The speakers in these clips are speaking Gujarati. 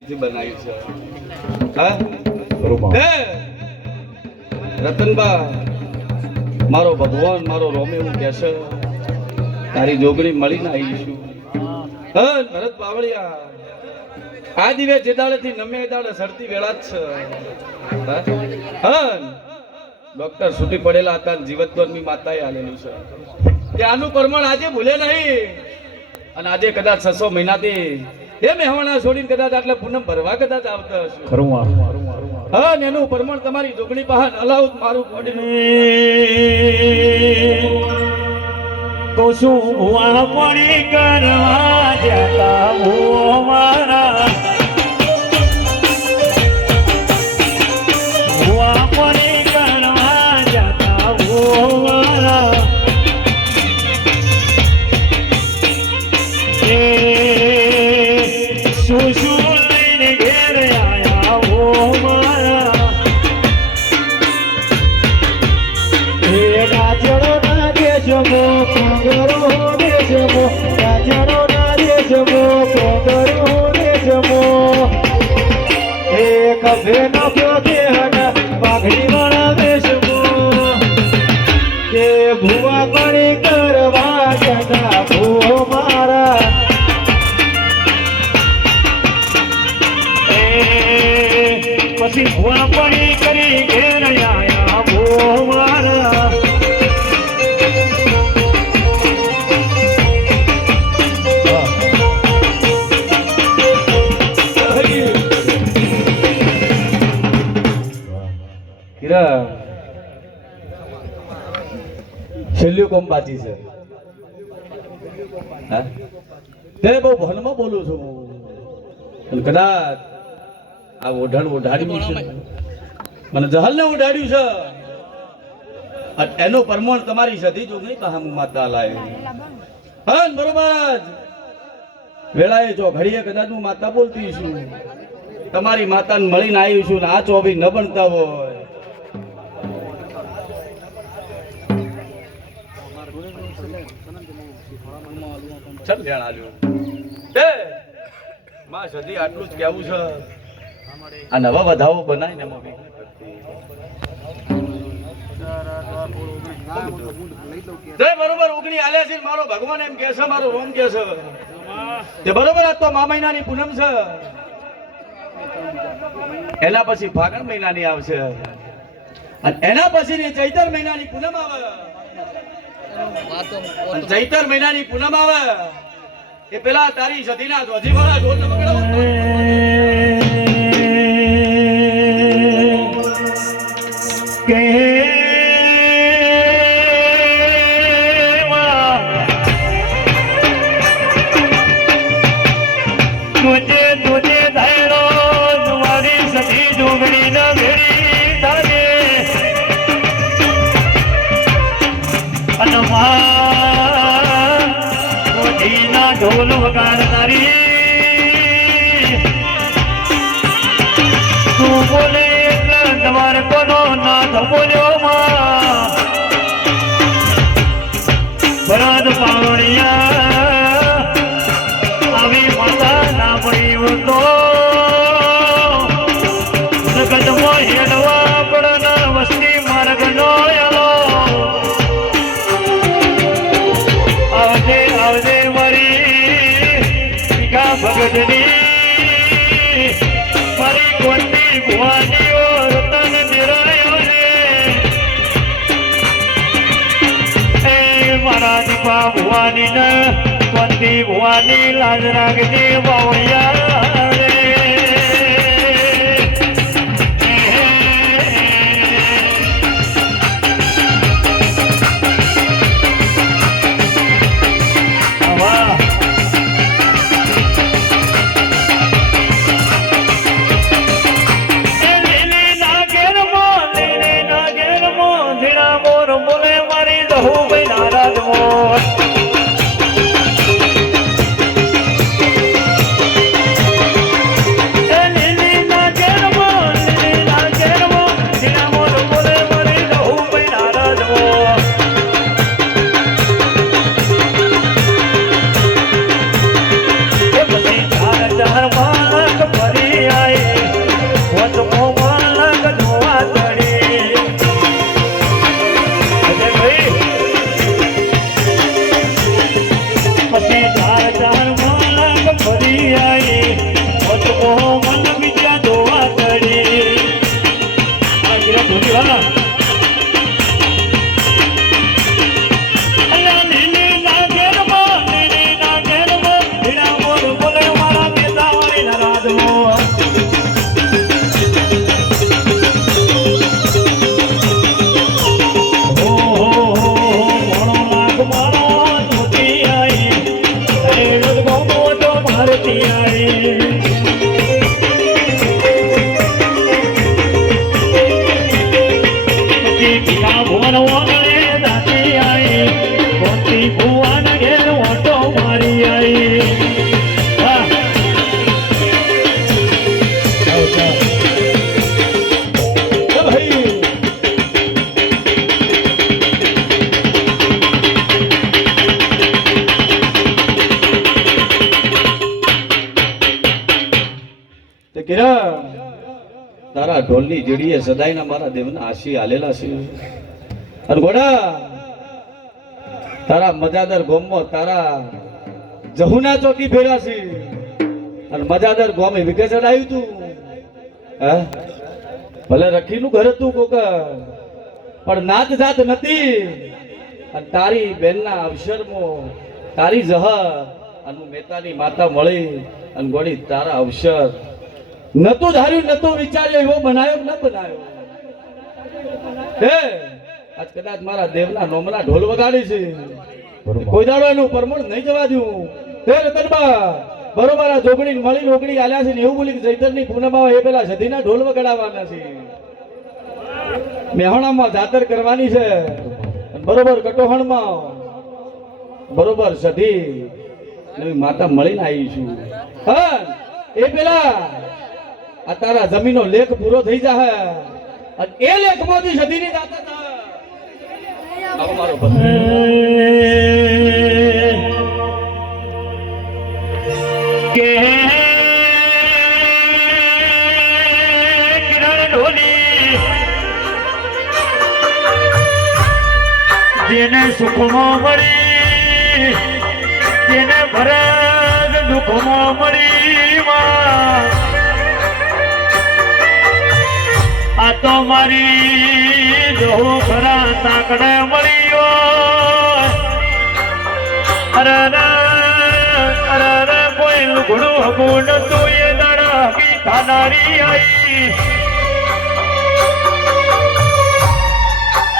બનાવી છે હા રતનબા મારો ભગવાન મારો રોમે હું કહેશે તારી જોગણી મળીને આવીશું હા ભરત બાવળિયા આ દિવે જે દાડેથી નમે દાડે સરતી વેળા જ છે હા ડોક્ટર છૂટી પડેલા હતા જીવતભરની માતાએ આલેલું છે કે આનું પ્રમાણ આજે ભૂલે નહીં અને આજે કદાચ 600 મહિનાથી એ મહેવાણા છોડીને કદાચ આટલે પૂનમ ભરવા કદાચ આવતા હશે ખરું હા ને એનું પ્રમાણ તમારી જોગણી પહાણ અલાઉદ મારું કોડીનું કોશું ભુવા પડી કરવા જતા ભુવો મારા ભુવા પડી કરવા જતા ભુવો મારા શું શું લઈને ઘેર આયા ભુવો મારા હે ગાજરો ના દેશમો કોંગરો દેશમો ગાજરો ના દેશમો કોંગરો દેશમો એક ભેનો પોતે હના પાઘડી વાળા દેશમો કે ભુવા પડી કરવા જતા ભુવો મારા પછી ભુવા પડી કરી ઘેર આયા ભુવો મારા છેલ્લું કોમ બાકી છે હા તે બહુ ભનમાં બોલું છું અને કદાચ આ ઓઢાણ ઓઢાડ્યું છે મને જહલને ઓઢાડ્યું છે અને એનું પરમોણ તમારી સધી જો નહીં પાહા હું માતા લાય હા ને બરોબર જ વેળાએ જો ઘડીએ કદાચ હું માતા બોલતી છું તમારી માતાને મળીને આવી છું ને આ ચોવી ન બનતા હોય ચલ ધ્યાન આલ્યું એ માં સધી આટલું જ કહેવું છે આ નવા વધાવો બનાવીને એમાં બરોબર ઉગણી આલ્યા છે મારો ભગવાન એમ કે છે મારો રોમ કે છે તે બરોબર આ તો મા મહિનાની પૂનમ છે એના પછી ફાગણ મહિનાની આવશે અને એના પછી ચૈતર મહિનાની પૂનમ આવે ચૈતર મહિનાની પૂનમ આવે એ પેલા તારી સતીના ધ્વજી વાળા ઢોલ કે તુજે તુજે ધૈરો તમારી સતી જોગણી ના ભેડી તારે અનમા મોઢીના ઢોલ વગાડનારી તું બોલે તમાર કોનો નાથ બોલ્યો માં ભરત પાવણિયા આવી માતા ના પડી તો જગતમાં હેડવા પડના વસ્તી માર્ગ નો એલો આવજે આવજે મારી ભીખા ભગતની મારી કોટી ભુવાની રતન નિરાયો ને મારા દીપા ભુવાની ને કોટી ભુવાની લાજ રાખજે બાવળિયા રે કિરણ તારા ઢોલની જેડીએ સદાયના મારા દેવના આશી હાલેલા છે અને ઘોડા તારા મજાદાર ગોમમાં તારા જહુના ચોકી ફેર્યા છે અને મજાદાર ગોમે વિકે ચડાયું તું હે ભલે રખીનું ઘર હતું કોક પણ નાત જાત નથી અને તારી બેનના અવસરમાં તારી જહર અને મહેતાની માતા મળી અને ગોળી તારા અવસર નતું ધાર્યું નતું વિચાર્યો એવો બનાવ્યો કે ન બનાવ્યો હે આજ કદાચ મારા દેવના નોમના ઢોલ વગાડી છે કોઈ દાડો એનું પરમણ નહીં જવા દઉં હે રતનબા બરોબર આ જોગણી મળી રોકડી આલ્યા છે ને એવું બોલી કે ચૈતરની પૂનમમાં એ પેલા સધીના ઢોલ વગાડવાના છે મેહોણામાં જાતર કરવાની છે બરોબર કટોહણમાં બરોબર સધી નવી માતા મળીને આવી છું હા એ પેલા આ તારા જમીનો લેખ પૂરો થઈ જાહે અને એ લેખમાંથી સધીની જાતર થાય આવો મારો ભલે કે કિરણ ઢોલી જેને સુખમાં મળી જેને ભરત દુઃખમાં મળી માં આ તો મારી જોહો ખરા તાકડે મળ્યો અરે અરે કોઈ લુગડું હગું નતું એ દાડા હગી થાનારી આઈ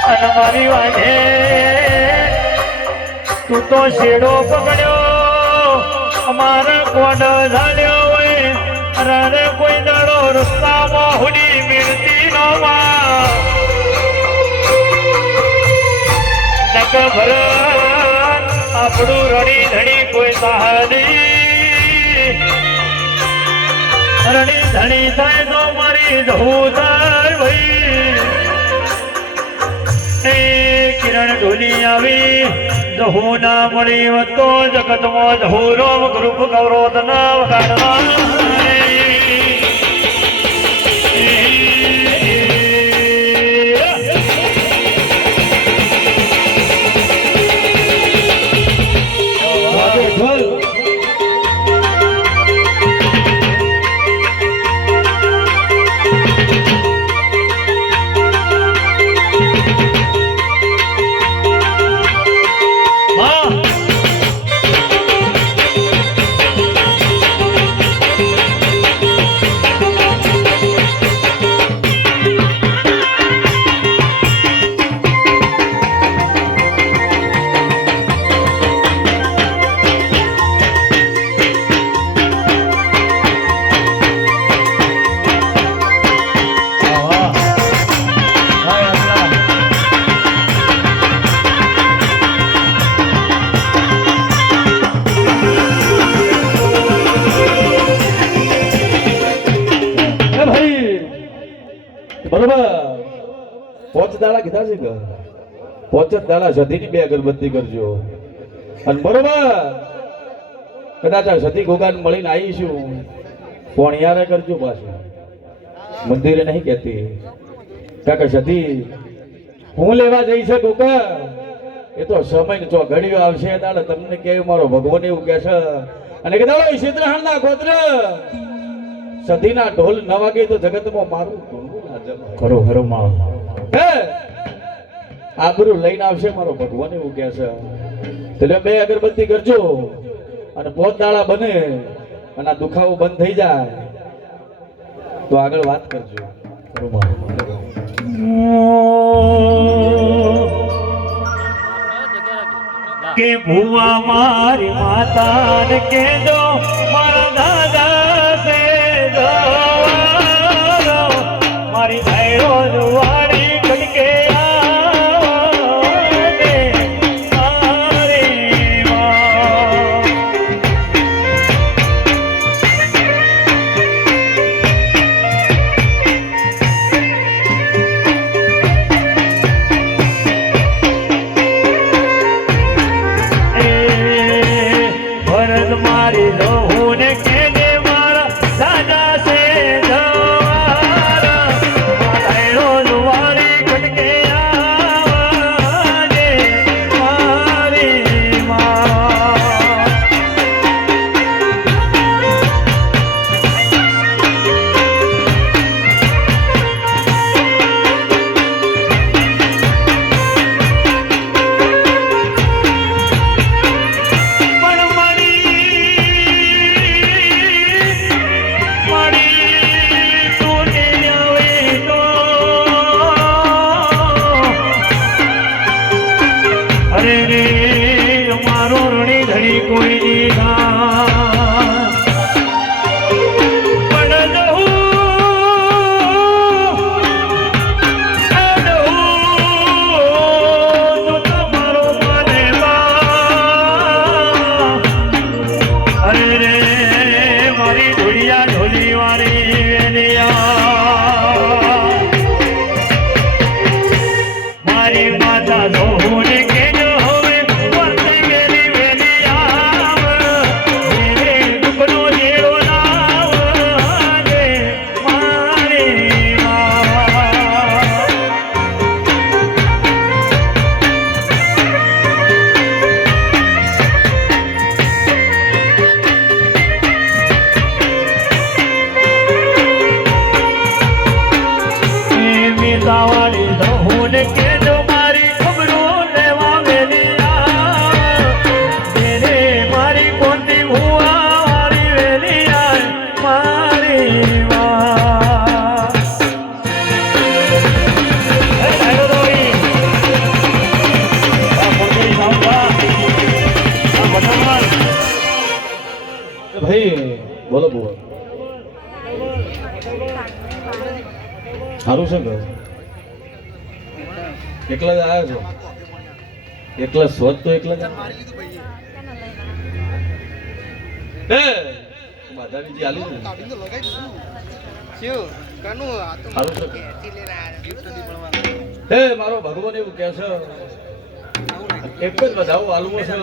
અને મારી વાંધે તું તો શેડો પકડ્યો અમારે કોડ ઝાલ્યો હોય અરે કોઈ દાડો રસ્તામાં હુડી મિલતી નો માં નક ભર આપણું રડી ધણી કોઈ સહાની રડી ધણી થાય તો મારી ધોતાર ભાઈ એ કિરણ ઢોલી આવી જહુ ના મળી તો જગતમાં જહુ રોમ ગ્રુપ ગૌરોધ ના વગાડવા પોચ દાડા કીધા છે કે પોચ દાડા સધીની બે અગરબત્તી કરજો અને બરોબર કદાચ આ સતી ગોગાને મળીને આવીશું પોણિયારે કરજો પાછું મંદિરે નહીં કહેતી કાકા સતી હું લેવા જઈ છે ગોગા એ તો સમય ચો ઘડીઓ આવશે દાડા તમને કેવું મારો ભગવાન એવું કહે છે અને કે દાડો સિદ્ધરાહણના ગોત્ર સતીના ઢોલ ન વાગે તો જગતમાં મારું ખરો ખરો માં હે આબરૂ લઈને આવશે મારો ભગવાન એવું કહે છે એટલે બે અગરબત્તી કરજો અને પોત દાડા બને અને આ દુખાવો બંધ થઈ જાય તો આગળ વાત કરજો ખરો માં કે ભુવા મારી માતા ને કેજો મારા દાદા સે મારી ભાઈઓ જુવાડી કટકે ભરત મારી લોહુને વાળી વેલિયા મારી માતા ધોહું કે જો હવે વર્તી વેલી વેલિયા મેરે દુખનો જેડો લાવ રે મારી વાળી ધોહું કે જો મારી ખબરો લેવા વેલિયા તેને મારી કોટી ભુવા વાળી વેલિયા મારી વાત હે ડાયરો દોઈ આ મોટી સાંભળા આ બનાવવા ભાઈ બોલો બોલો સારું છે ઘર એકલા જ આવ્યા છો એકલા સ્વત તો એકલા જ બાધા બીજી આલી ને સારું છે હે મારો ભગવાન એવું કહે છે એક જ વધાવો આલવો છે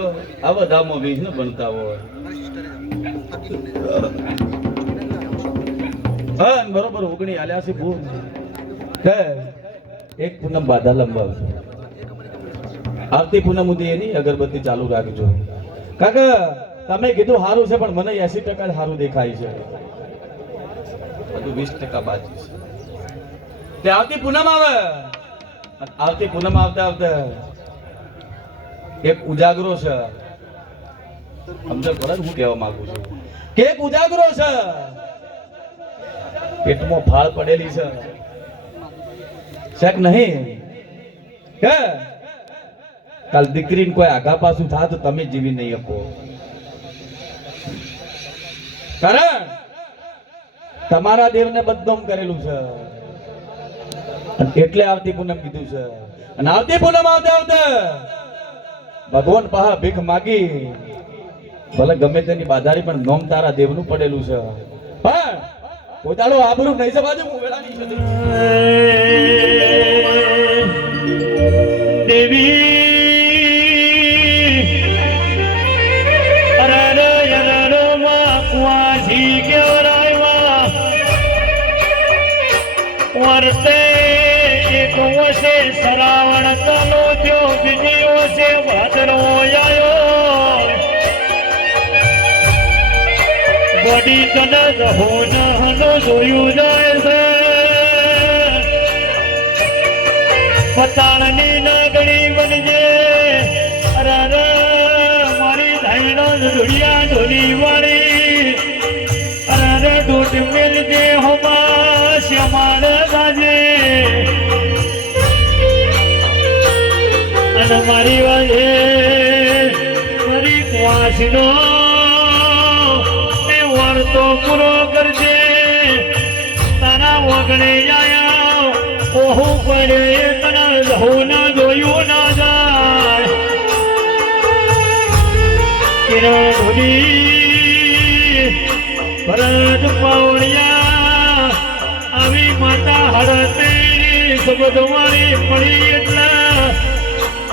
આ બધામાં બીજ ને બનતા હોય હા બરોબર ઉગણી આલ્યા છે ભૂ હે એક પૂનમ બાધા લંબાવજો આવતી પૂનમ સુધી એની અગરબત્તી ચાલુ રાખજો કાકા તમે કીધું સારું છે પણ મને 80% સારું દેખાય છે બધું 20% બાકી છે તે આવતી પૂનમ આવે આવતી પૂનમ આવતા આવતા એક ઉજાગરો છે સમજણ પડે હું કહેવા માંગુ છું કે એક ઉજાગરો છે પેટમાં ફાળ પડેલી છે શેક નહીં કે કાલ દીકરીને કોઈ આઘા પાછું થાય તો તમે જીવી નહીં શકો કારણ તમારા દેવને બદનામ કરેલું છે અને એટલે આવતી પૂનમ કીધું છે અને આવતી પૂનમ આવતા આવતા ભગવાન પાહા ભીખ માગી ભલે ગમે તેની બાધારી પણ નોમ તારા દેવનું પડેલું છે પણ પોતાનો આબરૂ નહીં જવા દે હું વેળાની છત્રી દેવી અરર અરર માં કુવાસી કેવરાયવા વર્તે એક વસે શ્રાવણ ચાલો થયો બીજી વસે ભાદરો આયો બડી તન જહોન હનો જોયું જાય છે પતાળની નાગણી બનજે અરર મારી ધાઈનો ધુડિયા ઢોલી વાળી અરર દોટ મેલજે હોમા શ્યામાળ બાજે અને મારી વાજે મારી કુવાસનો તો પૂરો કરજે તારા વગડે આયા ઓહુ પડે તને રહું ના જોયું ના જાય કિરણ ઢોલી ભરત પાવડિયા આવી માતા હરતે શબ્દ મારી પડી એટલા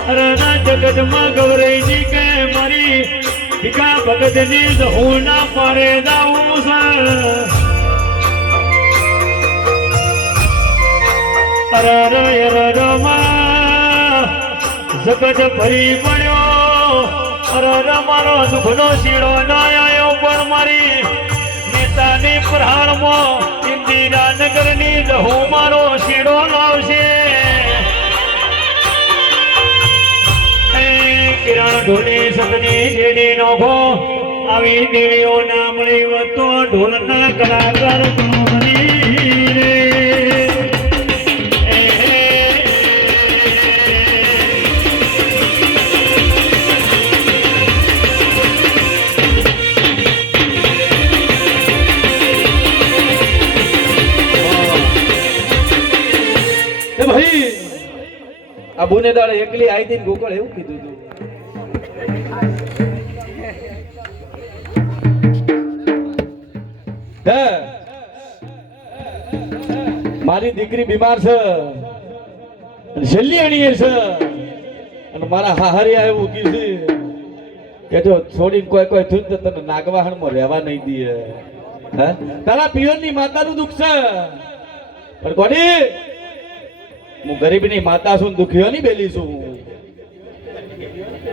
અરના જગતમાં ગૌરવજી કે મારી ભીખા ભગતની હું ના પારે જાઉં અરર અરર માં જગત ભરી પડ્યો અરર મારો દુઃખનો શીડો ના આવ્યો પણ મારી નેતાની પ્રહારમાં ઇન્દિરાનગરની લહુ મારો શીડો લાવશે કિરણ ઢોલે સતની જેડી નોખો આવી દેવીઓ ના મળી વતો ઢોલના કલાકાર બની રે ભાઈ આ બોને દાડે એકલી આવી હતી ગોકળ એવું કીધું હતું મારી દીકરી બીમાર છે અને છેલ્લી અણીએ છે અને મારા હાહરિયા એવું કીધું કે જો છોડીને કોઈ કોઈ થયું તો તને નાગવાહણમાં રહેવા નહીં દે. હે તારા પિયરની માતાનું દુઃખ છે પણ કોની હું ગરીબની માતા છું, દુખીઓ ની બેલી છું.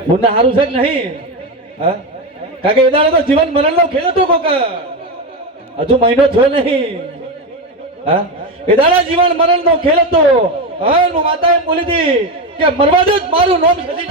મુન્ના હારું છે કે નહીં? હા કારણ કે એ દાડે તો જીવન મરણ નો ખેલ હતો કોક, હજુ મહિનો થયો નહીં. હા એ દાડા જીવન મરણ નો ખેલ હતો. હા હું માતાએ બોલી હતી કે મરવા દો જ મારું નામ સજી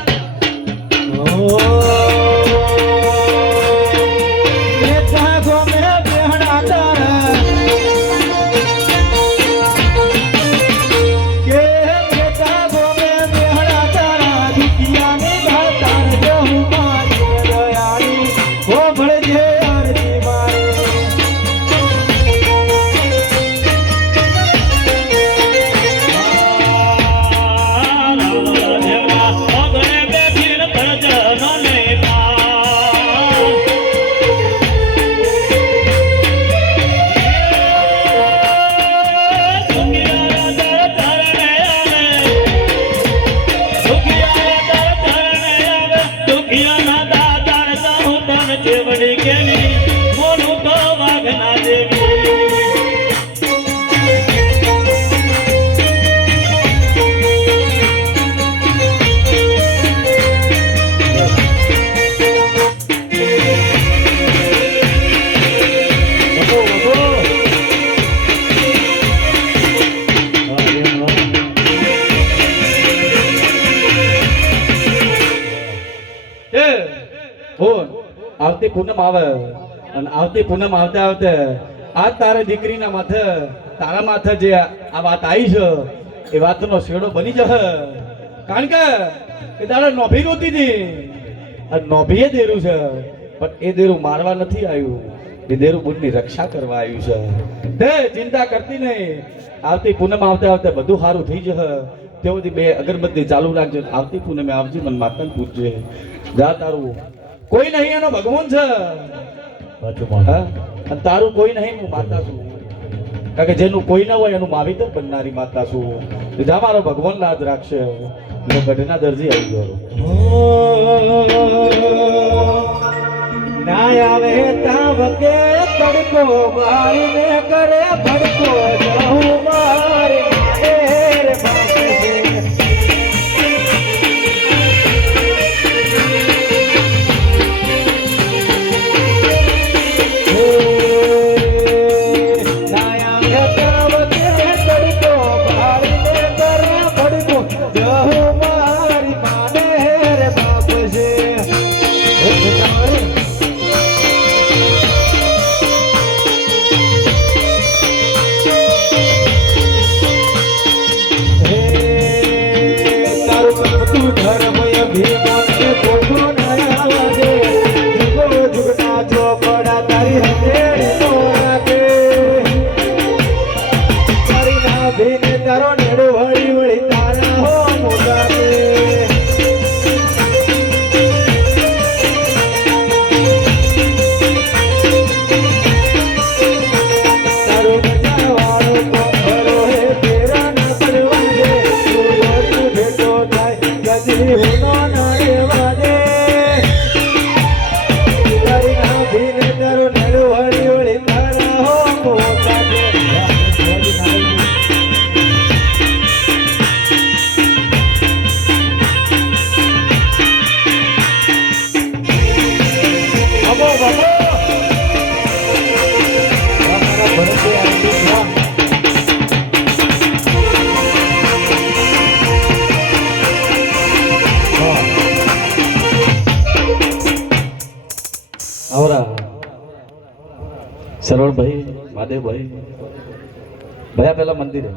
આવતી પૂનમ આવે અને આવતી પૂનમ આવતા આવતા આજ તારા દીકરીના માથે તારા માથે જે આ વાત આવી છે એ વાતનો શેડો બની જશે. કારણ કે એ તારા નોભી રોતી હતી અને નોભીએ દેરું છે પણ એ દેરું મારવા નથી આવ્યું, એ દેરું બુનની રક્ષા કરવા આવ્યું છે. તે ચિંતા કરતી નહીં, આવતી પૂનમ આવતા આવતા બધું સારું થઈ જશે. તે બધી બે અગરબત્તી ચાલુ રાખજો. આવતી પૂનમે આવજે, મને માતાને પૂછજે. જા તારું કોઈ નહીં એનો ભગવાન છે. હા અને તારું કોઈ નહીં, હું માતા છું. કારણ કે જેનું કોઈ ના હોય એનું માવિતર બનનારી માતા છું. જા મારો ભગવાન લાજ રાખશે. ગઢના દરજી આવી ગયો. ના આવે તા વગે તડકો મારીને કરે ભડકો જાઉં મારે મારે ભાગે સરવણભાઈ, મહાદેવભાઈ ભયા પેલા મંદિરે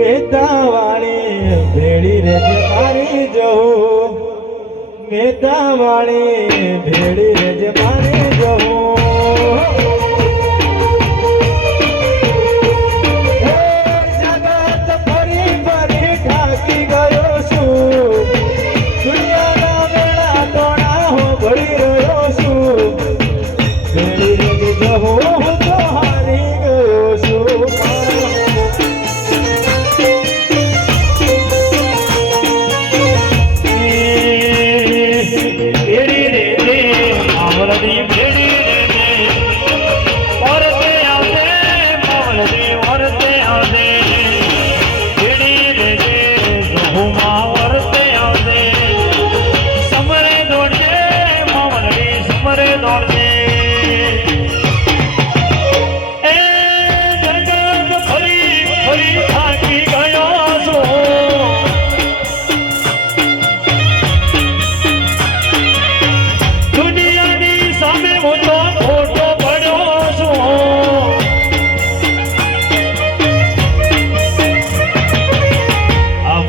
મેદાવાળી ભેળી રે મારી જવું, મેદાવાળી ભેળી રે મારી જવું. જગત ફરી ફરી ઠાકી ગયો છું, દુનિયાના મેળા તોડા હું ભળી રહ્યો છું. ભેળી રે જવું હું તો હારી ગયો છું.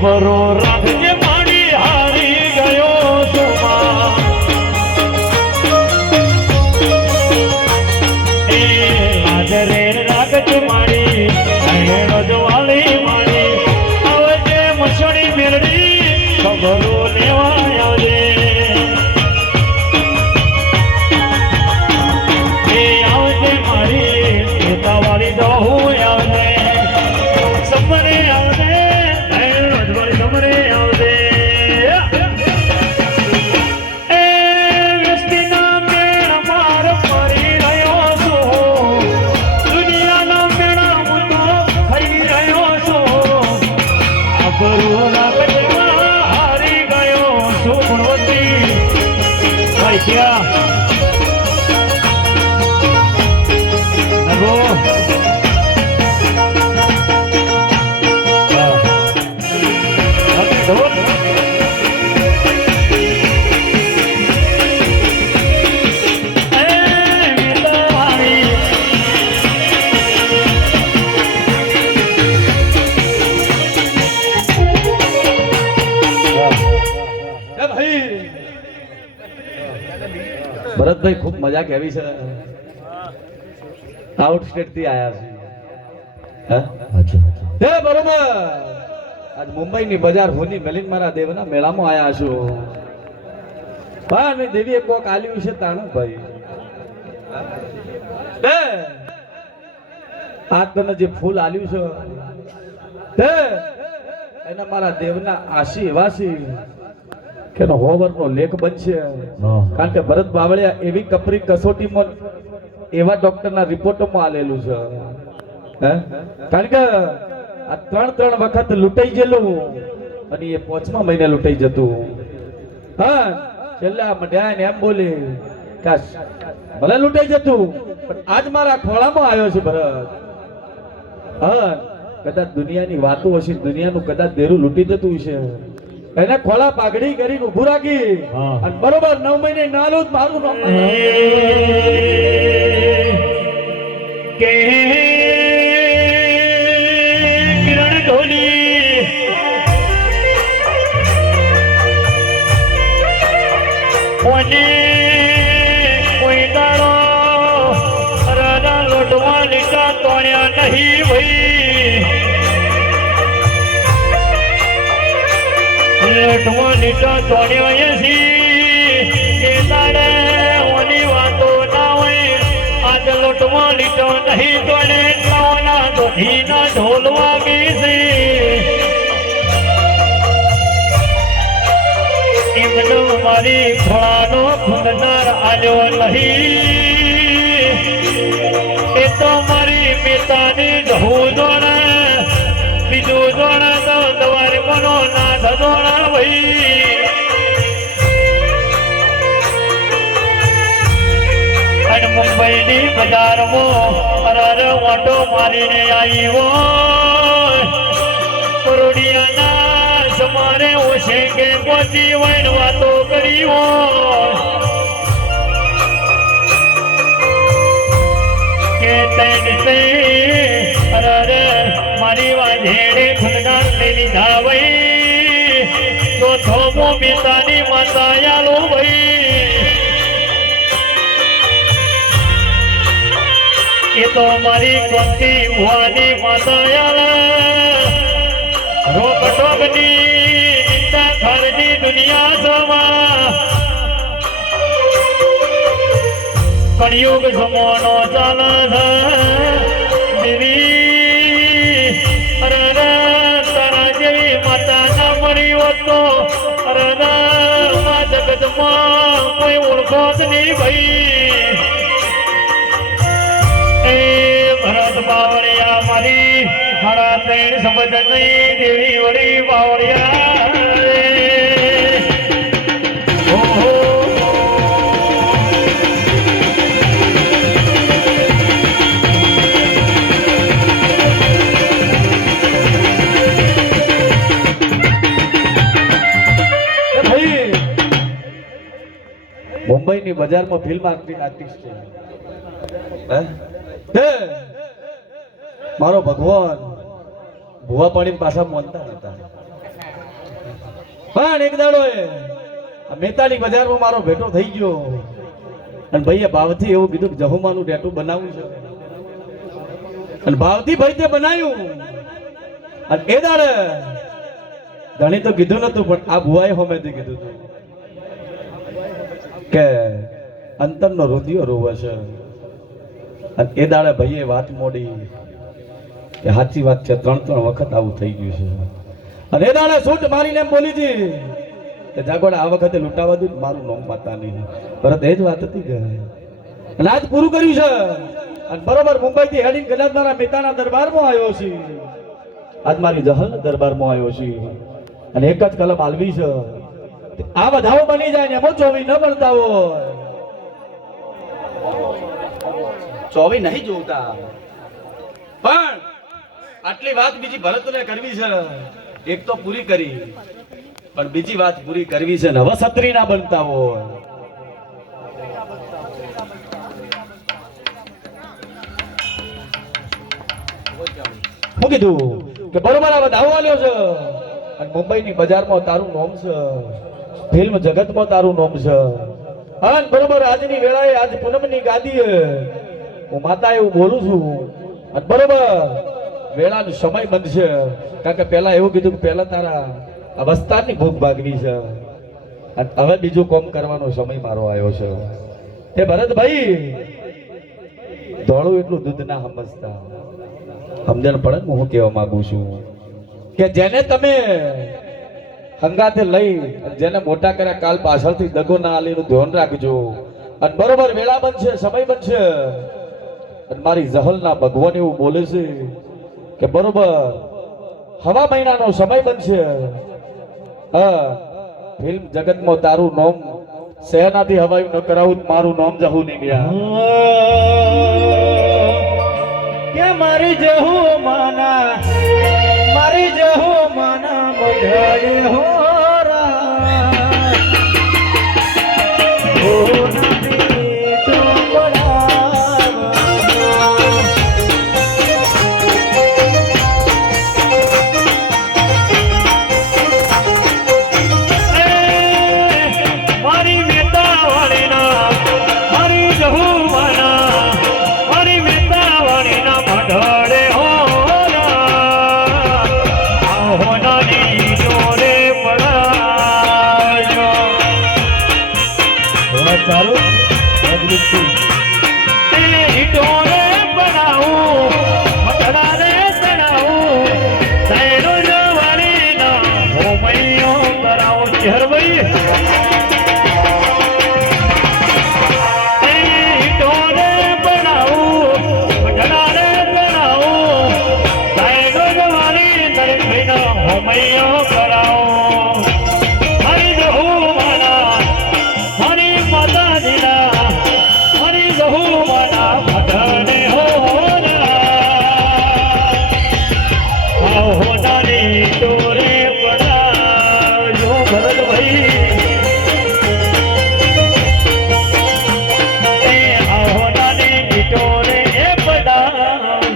બરો રાખજે માડી હારી ગયો સુમા. એ લાજરે રાખજે માડી હેણો જવાળી માડી. આવજે મસડી મેરડી ખબરો લેવા આવજે. એ આવજે મારી નેતાવાળી દહું આવજે. સમરે આવજે સમરે આવજે. એ વસ્તીના મેળ માર ફરી રહ્યો છું, દુનિયાના મેળા હું તો ફરી રહ્યો છું. આબરૂ રાખજમાં હારી ગયો છું ગુણવતી. ભાઈ ક્યાં ભરતભાઈ ખૂબ મજા કેવી છે. આઉટ સ્ટેટ થી આયા છે. બરોબર. આજ મુંબઈ ની બજાર હોની મેલીન મારા દેવના મેળામાં આયા છું. પણ દેવીએ કોક આલ્યું છે તાણું ભાઈ. આ તને જે ફૂલ આલ્યું છે એના મારા દેવના આશી એવા છે કે હોવર નો લેખ બનશે. કારણ કે ભરત બાવળિયા એવી કપરી કસોટીમાં એવા ડોક્ટરના રિપોર્ટોમાં આલેલું છે. કારણ કે આ ત્રણ વખત લૂંટાઈ ગયેલું અને એ 5મા મહિને લૂંટાઈ જતું. હા છેલ્લા મઢ્યા ને એમ બોલી કે ભલે લૂંટાઈ જતું પણ આજ મારા ખોળામાં આવ્યો છે ભરત. હા કદાચ દુનિયાની વાતો હશે, દુનિયાનું કદાચ દેરું લૂંટી જતું છે. એને ખોળા પાઘડી કરીને ઉભું રાખી અને બરોબર 9 મહિને નાલું મારું નામ કે કિરણ ઢોલી કોને કોઈ દાડો રાડા લોટવા લીટા તોડ્યા નહીં ભાઈ. લોટવા લીટા તોડ્યા છે એ દાડે ઓની વાતો ના હોય. આજ લોટમાં લીટો નહીં તોડે લાવના દોધીના ઢોલ વાગી છે. એમનો મારી ખોળાનો ખુંદનાર આલ્યો નહીં. એ તો મારી પિતાની ઢહું દોડે, બીજું દોડે તો દવારે મનો નાથ દોડા ભાઈ. અને મુંબઈની બજારમાં અરર ઓટો મારીને આવ્યો. કરોડિયાના સમારે ઓછે કે પહોંચી વૈન વાતો કરી હોય કે તૈન સે અરે મારી વાજેડે ખુદનાર લેલી ધાવઈ તો થોમો પિતાની માતાયાલો ભાઈ એ તો મારી કોંતી ભુવાની માતાયાલા રોક ટોકની ચિંતા ખરની દુનિયા સમા કળિયુગ જમાનો ચાલે છે દેવી અરે તારા જેવી માતા ના મળી હોત તો અરે જગતમાં કોઈ ઓળખો જ નહીં ભાઈ એ ભરત બાવળિયા મારી હાડા ત્રણ સમજ નહીં દેવી વળી બાવળિયા ઓહો મુંબઈની બજારમાં ફિલ્મ આર્ટિસ્ટ છે હે? મારો ભગવાન ભુવા પાડીને પાછા મોનતા હતા પણ એક દાડો આ મહેતાની બજારમાં મારો ભેટો થઈ ગયો અને ભાઈએ ભાવથી એવું કીધું કે જહુમાનું ટેટુ બનાવવું છે અને ભાવથી ભાઈ તે બનાવ્યું અને એ દાડે ધણી તો કીધું નતું પણ આ ભુવાએ હોમેથી કીધું હતું કે અંતરનો રુધિયો રોવે છે અને એ દાડે ભાઈએ વાત મોડી કે સાચી વાત છે 3 વખત આવું થઈ ગયું છે અને એ દાડે સૂટ મારીને એમ બોલી હતી કે જાગોડા આ વખતે લૂંટાવા દઉં મારું નામ માતાની પરત એ જ વાત હતી કે અને આજ પૂરું કર્યું છે અને બરોબર મુંબઈથી હેડીને કદાચ મારા પિતાના દરબારમાં આવ્યો છે આજ મારી જહલના દરબારમાં આવ્યો છે અને એક જ કલમ આલવી છે આ બધાઓ બની જાય ને એમાં ચોવી ન બનતા હોય ચોવી નહીં જોતા પણ આટલી વાત બીજી ભરતને કરવી છે એક તો પૂરી કરી પણ બીજી વાત પૂરી કરવી છે ને હવે છત્રી ના બનતા હોય હું કીધું કે બરોબર આ બધાઓ આલ્યો છે અને મુંબઈની બજારમાં તારું નામ છે ફિલ્મ જગતમાં તારું નામ છે અને બરોબર આજની વેળાએ આજ પૂનમની ગાદીએ હું માતા એવું બોલું છું અને બરોબર વેળાનો સમય બનશે કારણ કે પહેલા એવું કીધું કે પહેલા તારા અવસ્થાની ભૂખ ભાગવી છે અને હવે બીજું કામ કરવાનો સમય મારો આવ્યો છે તે ભરતભાઈ ધોળું એટલું દૂધ ના સમજતા સમજણ પડે ને હું કહેવા માંગુ છું કે જેને તમે હંગાતે લઈ જેને મોટા કર્યા કાલ પાછળથી દગો ના આલીનું ધ્યાન રાખજો અને બરોબર વેળા બનશે સમય બનશે અને મારી જહલના ભગવાન એવું બોલે છે કે બરોબર હવા મહિનાનો સમય બનશે હા ફિલ્મ જગતમાં તારું નામ શહેરનાથી હવાયું ન કરાવું મારું નામ જહું નહીં ગયા કે મારી જહુ માના બધાડે હો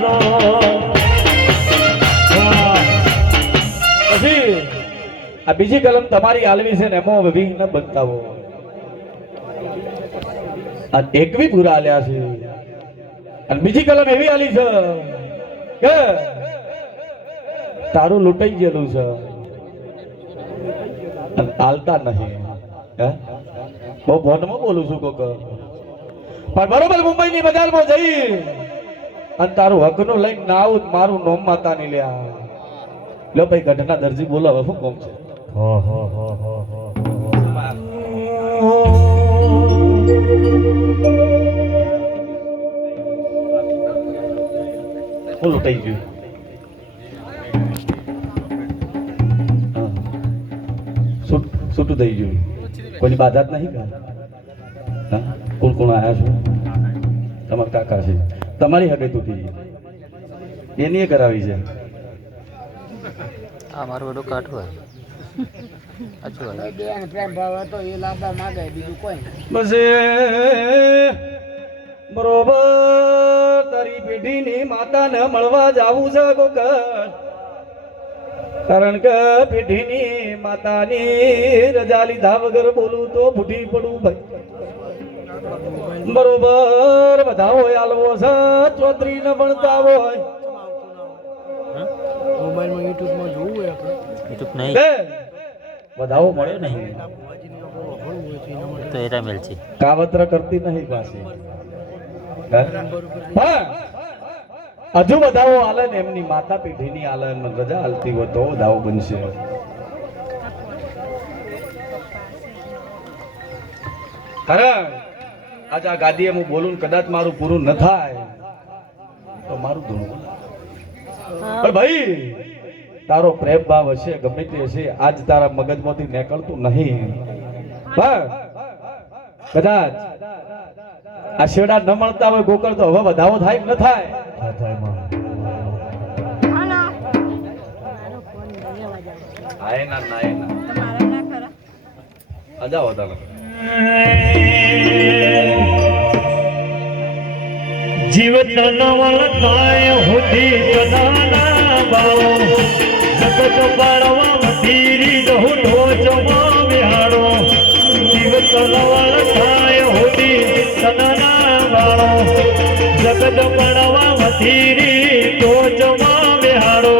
નો પછી આ બીજી કલમ તમારી આલવી છે ને એમાં વિઘ્ન બનતાવો આ એકવી પૂરા આલ્યા છે અને બીજી કલમ એવી આલી છે કે તારું લૂંટાઈ ગયેલું છે અને આલતા નહીં હે બહુ ભોનમાં બોલું છું કોક પણ બરોબર મુંબઈની બજારમાં જઈ અને તારું હકનું લઈને ના આવું તો મારું નોમ માતા ની લ્યા લો ભાઈ ઘટના દરજી બોલો હવે શું કોમ છે હું લૂંટાઈ ગયું છૂટું થઈ ગયું કોઈની બાધા જ નહીં કા કોણ કોણ આવ્યા છો તમારા કાકા છે તમારી હગે તૂટી ગઈ એની કરાવી છે આ મારું બધું કાઠું બસ બરોબર તારી પેઢીની માતાને મળવા જાવું છે કોક કારણ કે પેઢીની માતાની રજા લીધા વગર બોલું તો ભૂટી પડું ભાઈ બરોબર બધા હોય આલવો છે ચોત્રી ન ભણતા હોય યુટ્યુબ નહીં વધાવો મળે નહીં તો એરા મેલ છે કાવત્ર કરતી નહીં પાછી હજુ વધાવો આલે ને એમની માતા પેઢીની આલે ને રજા હાલતી હોય તો વધાવો બનશે કારણ આજે આ ગાદીએ હું બોલું ને કદાચ મારું પૂરું ન થાય તો મારું ધૂણું પણ ભાઈ તારો પ્રેમ ભાવ હશે ગમે તે હશે આજ તારા મગજમાંથી નીકળતું નહીં કદાચ આ શેડા ન મળતા હોય ગોકળ તો હવે વધાવો થાય કે ન થાય જીવત નવલ થાય હોતી સદાના બાઓ જગત પાડવા મતીરી રહું ઢોચમાં બિહાડો જીવત નવલ થાય હોતી સદાના બાઓ જગત પાડવા મતીરી ઢોચમાં બિહાડો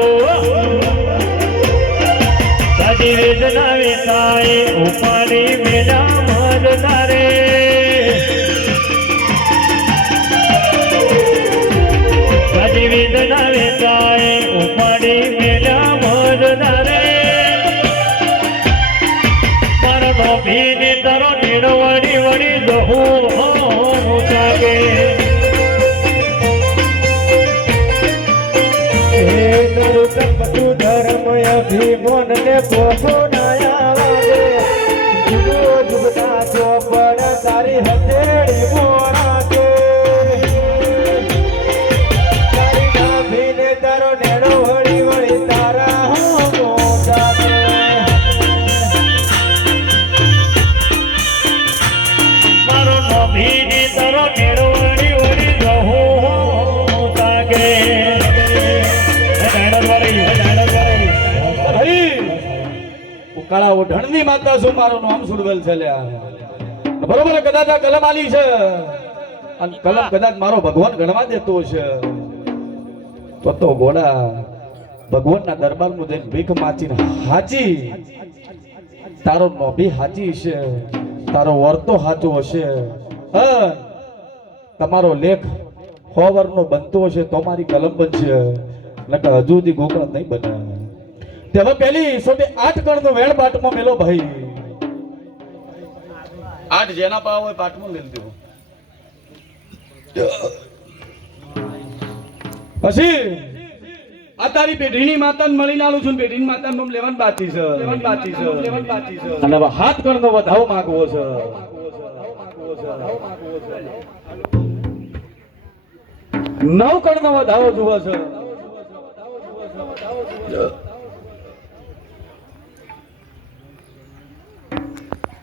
સાદી વેદના વેતાય ઉપાડી મેના મદ તારે વેદના વેચાય ઉપાડી મેલા મદદારે મારો ભીને તારો નીડો વળી વળી દહું જાગે બધું ધર્મ અભિમન ને પોખો નાયા વાગે જુગતા ચોપડ તારી હથેળી મોરા કે કાળા ઓઢણની માતા શું મારું નામ સુરવેલ છે લ્યા બરોબર કદાચ આ કલમ આલી છે અને કલમ કદાચ મારો ભગવાન ગણવા દેતો છે તો ગોડા ભગવાનના દરબારમાં જઈને ભીખ માચીને હાચી તારો નોભી હાચી છે તારો વર્તો હાચો હશે તમારો લેખ હોવરનો બનતો હશે તો મારી કલમ બનશે નકર હજુ સુધી ગોકળ નહીં બને તે હવે પેલી 8 કણનો વેણ પાટમાં મેલો ભાઈ 8 જેના પાવ હોય પાટમાં મેલ દેવો પછી આ તારી પેઢીની માતાને મળીને આલું છું પેઢીની માતાનું નામ લેવાનું બાકી છે અને હવે 7 કણનો વધાવો માંગવો છે 9 કણનો વધાવો જોવો છે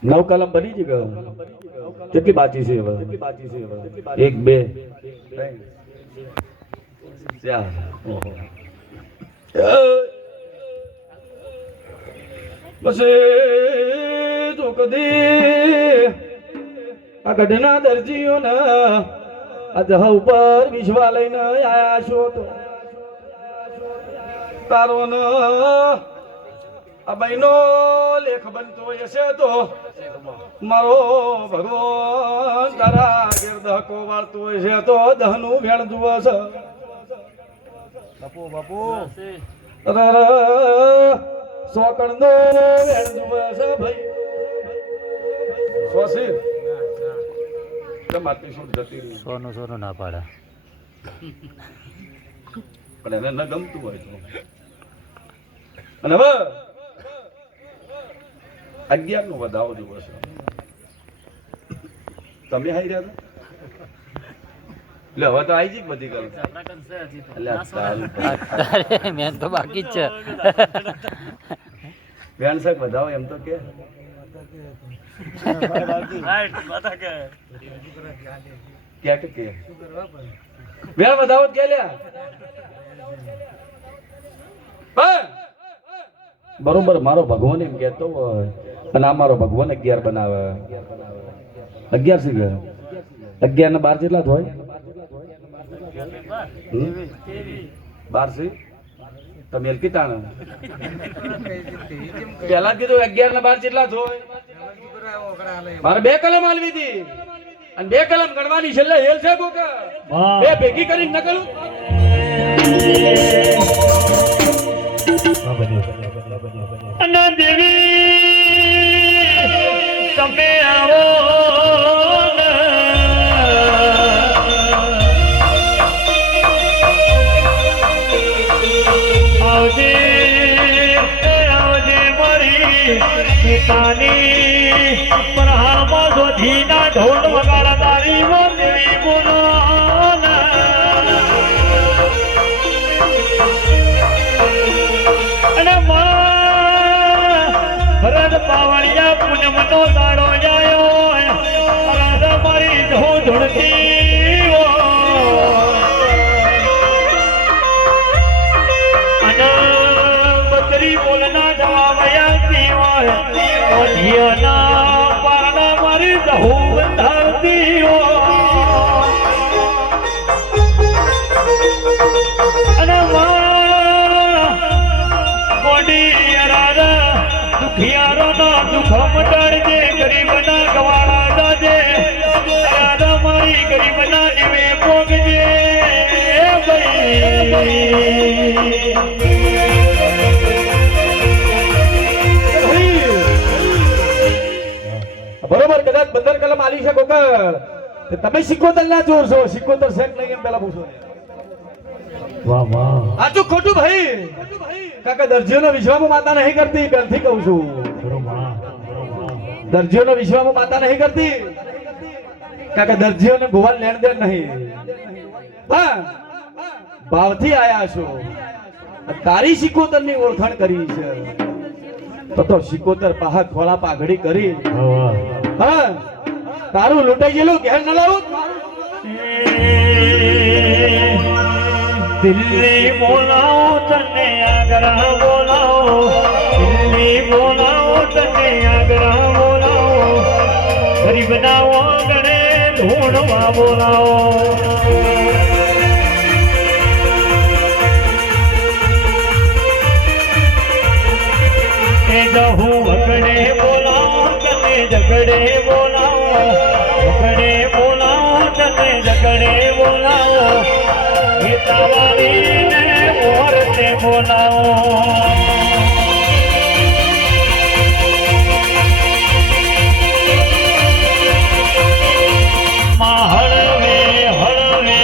નવ કલમ બની છે કેટલી બાકી છે 1 2 3 પછી તો કદી આ ગઢના દરજીઓને આ જહ ઉપર વિશ્વા લઈને આયા છો તો તારો ન આ બહેનો લેખ બનતો હશે તો મારો ભગવાન તારા ઘેર દહકો વાળતો હશે તો દહનું વેણ જુઓ છે સોકણ નો વેણ જુએ છે ભાઈ સ્વાસી માટી છૂટ જતી રહી સોનું ના પાડે પણ એને ન ગમતું હોય તો અને હવે 11 નો વધાવો જુઓ છે તમે હાઈ રહ્યા એટલે હવે તો આવી જઈ બધી ગલ મેન તો બાકી જ છે વેણ સાહેબ વધાવો એમ તો કે ક્યાં કે વેણ વધાવો કે લ્યા બરોબર મારો ભગવાન એમ કહેતો હોય અને આ મારો ભગવાન 11 બનાવે 11 છે 11 ને 12 જેટલા જ હોય 12 છે તમે એલ કીતાણ પેલા કીધું 11 ને 12 જેટલા જ હોય મારે 2 કલમ આલવી હતી અને 2 કલમ ગણવાની છેલ્લે હેલ છે બોકા બે ભેગી કરીને ન કરું અને દેવી તમે આવો ને આવજે આવજે મારી પિતાની પ્રહારમાં જોધીના ઢોલ વગાડા તારી દેવી બોલો રદ પાવળિયા પૂનમનો દાડો જાયો રાજ મારી ધૂળતી અને બકરી બોલના જવાબયાતી હોય ઓઢિયાના પારણા મારી ધૂ બંધાવતી અને ગોડી રારા દુખિયારો નો દુઃખ મટાડજે ગરીબના ગવાળા જાજે રાધા મારી ગરીબના દીવે પોગજે બરોબર કદાચ 15 કલમ આલી છે કોકર તમે 77 ના જોર છો 77 સેટ લઈ એમ પેલા પૂછો વાહ વાહ સાચું ખોટું ભાઈ કાકા દરજીઓનો વિશ્વામાં માતા નહીં કરતી પહેલથી કહું છું દરજીઓનો વિશ્વામાં માતા નહીં કરતી કાકા દરજીઓને ભુવન લેણ દેણ નહીં હા ભાવથી આયા છો તારી 77 ની ઓળખાણ કરી છે તો 77 પાહા ખોળા પાઘડી કરી હા તારું લૂંટાઈ ગયેલું ઘેર ન લાવું દિલ્હી બોલાવો તને આગ્રા બોલાવો દિલ્હી બોલાવો તને આગ્રા બોલાવો ગરીબના વાંગણે ધૂણવા બોલાવો જહુ વગડે બોલાવો તને ઝગડે બોલાવો વગડે બોલાવો તને ઝગડે બોલાવો ગીતાવાળીને ઓરતે બોલાવો માં હળવે હળવે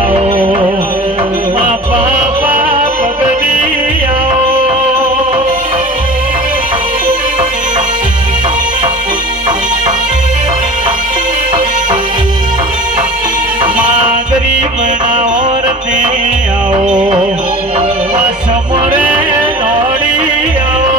આવો માં પાપા પગડી આવો માં ગરીબના ઓરતે આવો માં સમરે દોડી આવો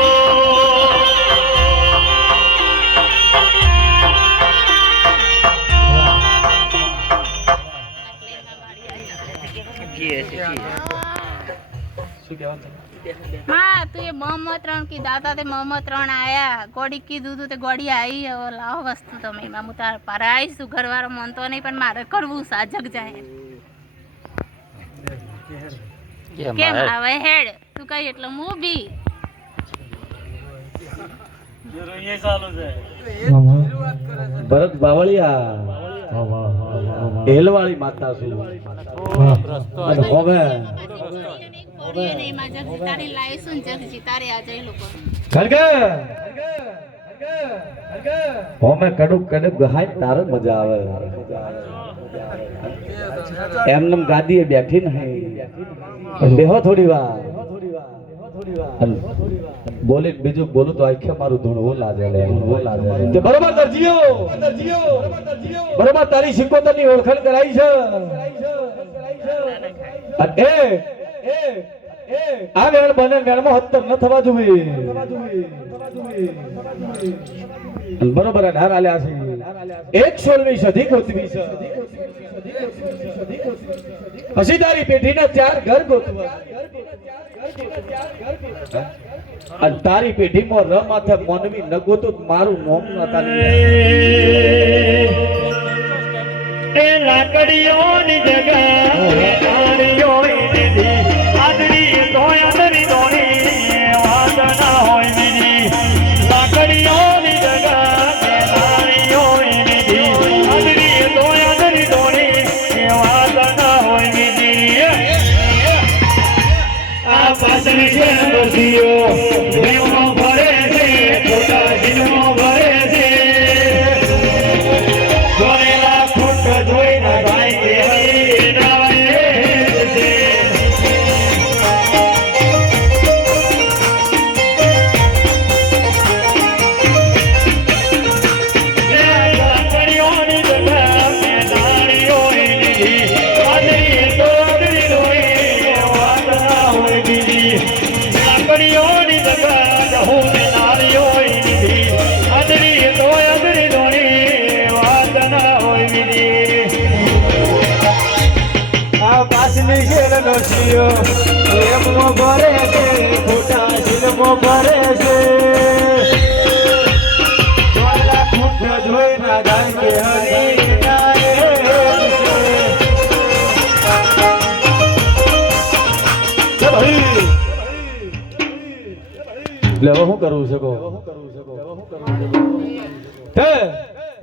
હા તું એ ત્રણ કીધા હતા તે ત્રણ આયા ગોડી કીધું તું તે ગોડી આવી હવે લાવો વસ્તુ તમે એમાં હું તાર પર આવીશું ઘરવાળો મનતો નહીં પણ મારે કરવું સાજક જાય કેમ આવે હેડ તું કઈ એટલે હું બી ભરત બાવળિયા હેલવાળી માતા છું અને હવે તારી લાઈશું ને જગજી તારે આજે એ લોકો હોમે કડુક કડુક ગહાય તારે મજા આવે એમનેમ ગાદીએ બેઠી નહીં બેહો થોડી વાર બોલે બીજું બોલું તો આખે મારું ધૂણવું લાગે કે બરોબર દરજીઓ બરોબર તારી સિકોતર ની ઓળખાણ કરાઈ છે અને આ વેણ બને વેણમાં હત્તર ન થવા જોઈએ બરોબર 18 આલ્યા છે 16મી સદી ગોતવી છે પછી તારી પેઢીના 4 ઘર ગોતવા અને તારી પેઢીમાં ર માથે મોનવી ન ગોતું મારું નોમ નતા એ લાકડીઓની જગા તાળીઓની દીધી આદરી તોય આદરી દોની વાત ના હોય બીજી લાકડીઓની જગા તાળીઓની દીધી આદરી તોય આદરી દોની વાત ના હોય બીજી આ પાછળ છે રસીઓ દેવનો ભરે છે ખોટા જીનો ભરે છે ગોરેલા ખોટ જોઈ ના ગાય કેવી નાવે છે લાકડીઓની જગા તાળીઓની દીધી આદરી તો આદરી દોઈ વાત ના હોય બીજી લાકડીઓની જગા હું નાળીઓની દીધી આદરી તો આદરી દોઈ વાત ના હોય બીજી આ પાછલી શેરનો શિયો એમનો ભરે છે ખોટા શિલમો ભરે છે જોયેલા ખોટ જોઈ ના ગાય કે હરી ગાય છે ભાઈ એટલે હવે શું કરવું છે કહો હે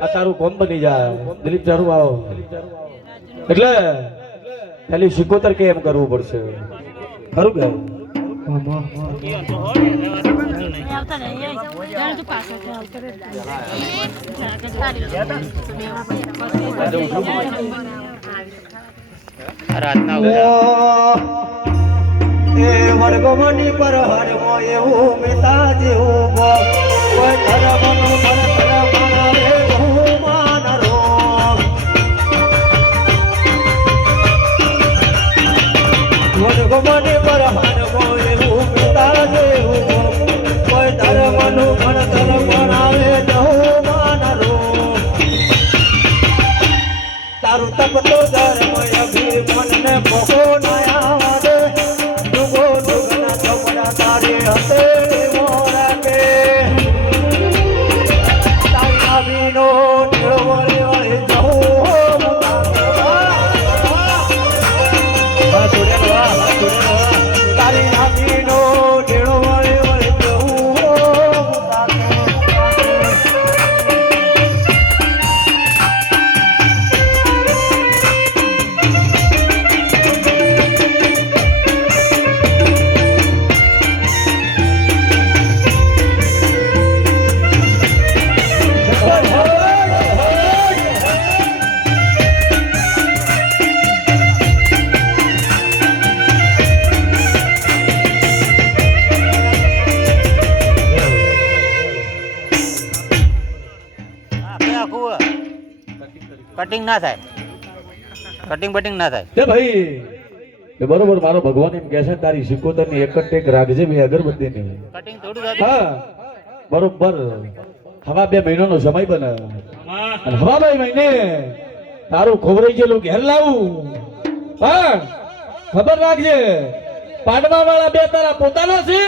આ તારું કોમ બની જાય દિલીપ ચારું આવો એટલે ખાલી સિકોતર કે એમ કરવું પડશે ખરું કે એ વર્ગમની પર હરમો એવું મેતા જેવું કોઈ ધર્મનું ભરતર બનાવે હું માનરો વર્ગમની પર હરમો એવું મેતા જેવું કોઈ ધર્મનું ભરતર બનાવે હું માનરો તારું તપતો ધર્મ અભિમન ને ભોગો નયા દે ડુગો ડુગના ચોપડા તારે હતે મોરા કે તારી આવીનો નિળવળે વળે જવું તારી આવીનો નિળવળે વળે જવું કટિંગ ના થાય કટિંગ બટિંગ ના થાય તે ભાઈ એ બરોબર મારો ભગવાન એમ કહે છે તારી સિકોતર ની એક જ ટેક રાખજે બે અગરબત્તી ની કટિંગ થોડું થાય હા બરોબર હવા 2 મહિનાનો સમય બને અને હવા 2 મહિને તારું ખોવરાઈ ગયેલું ઘેર લાવું હા ખબર રાખજે પાડવા વાળા બે તારા પોતાના છે.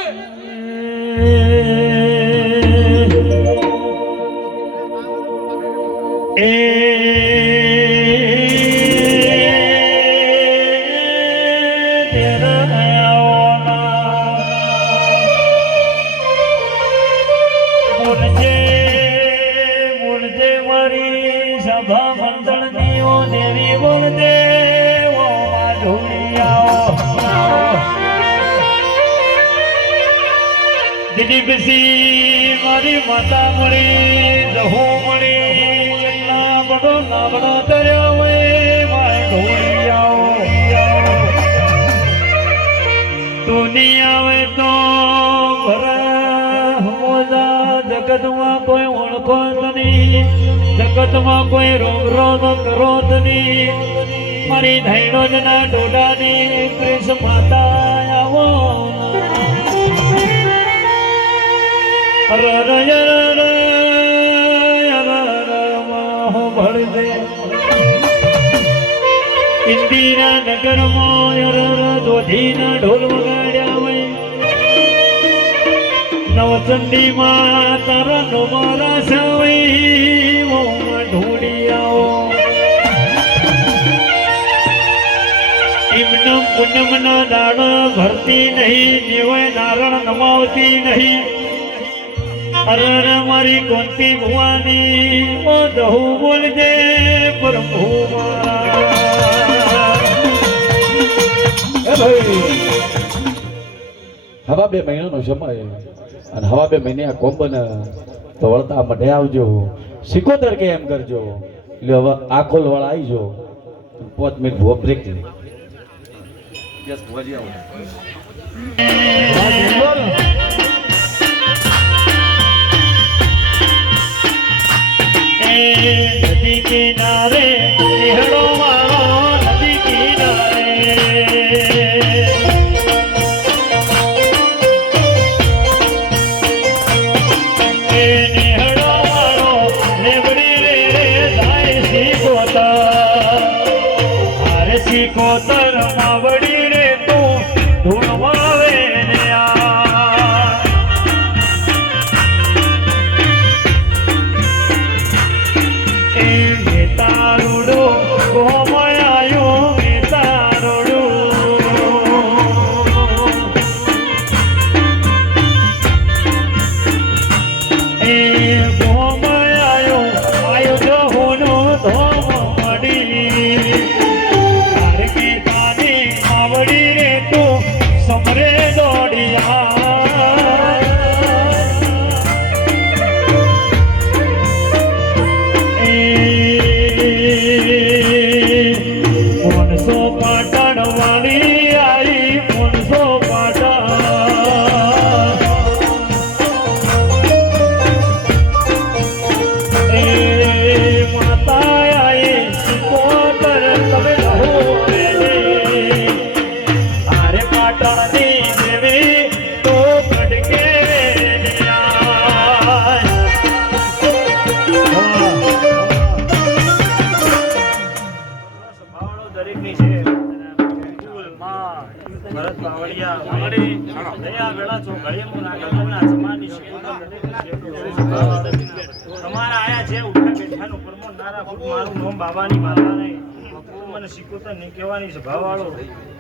સભા મંડળની ઓ દેવી બોલદે ઓ માધુરિયા દીદી બસી મારી માતા મળી જહો મળી એટલા બડો નાબડો તર્યો હોય માધુરિયા તું નહીં આવે તો મોજા જગતમાં કોઈ ઓળખો નહીં, જગતમાં કોઈ રોગ રોગ કરો નહીં. મારી ધૈણો જ ના ડોડાની પ્રેસ માતા આવો ભળદે ઇન્દિરા નગરમાં દોધીના ઢોલ વગાડ્યા હોય. નવચંડી માં તારા નો મારા સવઈ ઢોળિયાઓ એમનો પૂનમ ના દાડો ભરતી નહીં, દેવે નારણ નમાવતી નહીં. અરર મારી કોંતી ભુવાની ઓ દહુ બોલજે પ્રભુ હવા 2 મહિનાનો સમય અને હવા 2 મહિને આ કોમ્બન તો વળતા મઢે આવજો. સિકોતર કે એમ કરજો એટલે હવે આખોલ વાળા આવીજો. 5 મિનિટ ભૂ બ્રેક લે. યસ ભુવાજી આવો. નદી કિનારે હેડો મારો નદી કિનારે હેડો મારો લેવડી રે જાય સિકોતર માવડી રે તું ધૂણવાવે ને તારુડો ગોમયાયો તારુડો એ ગોમયાયો આયો જહોનો ધોમ મડી તારકી તાની માવડી રે તું સમરે દોડિયા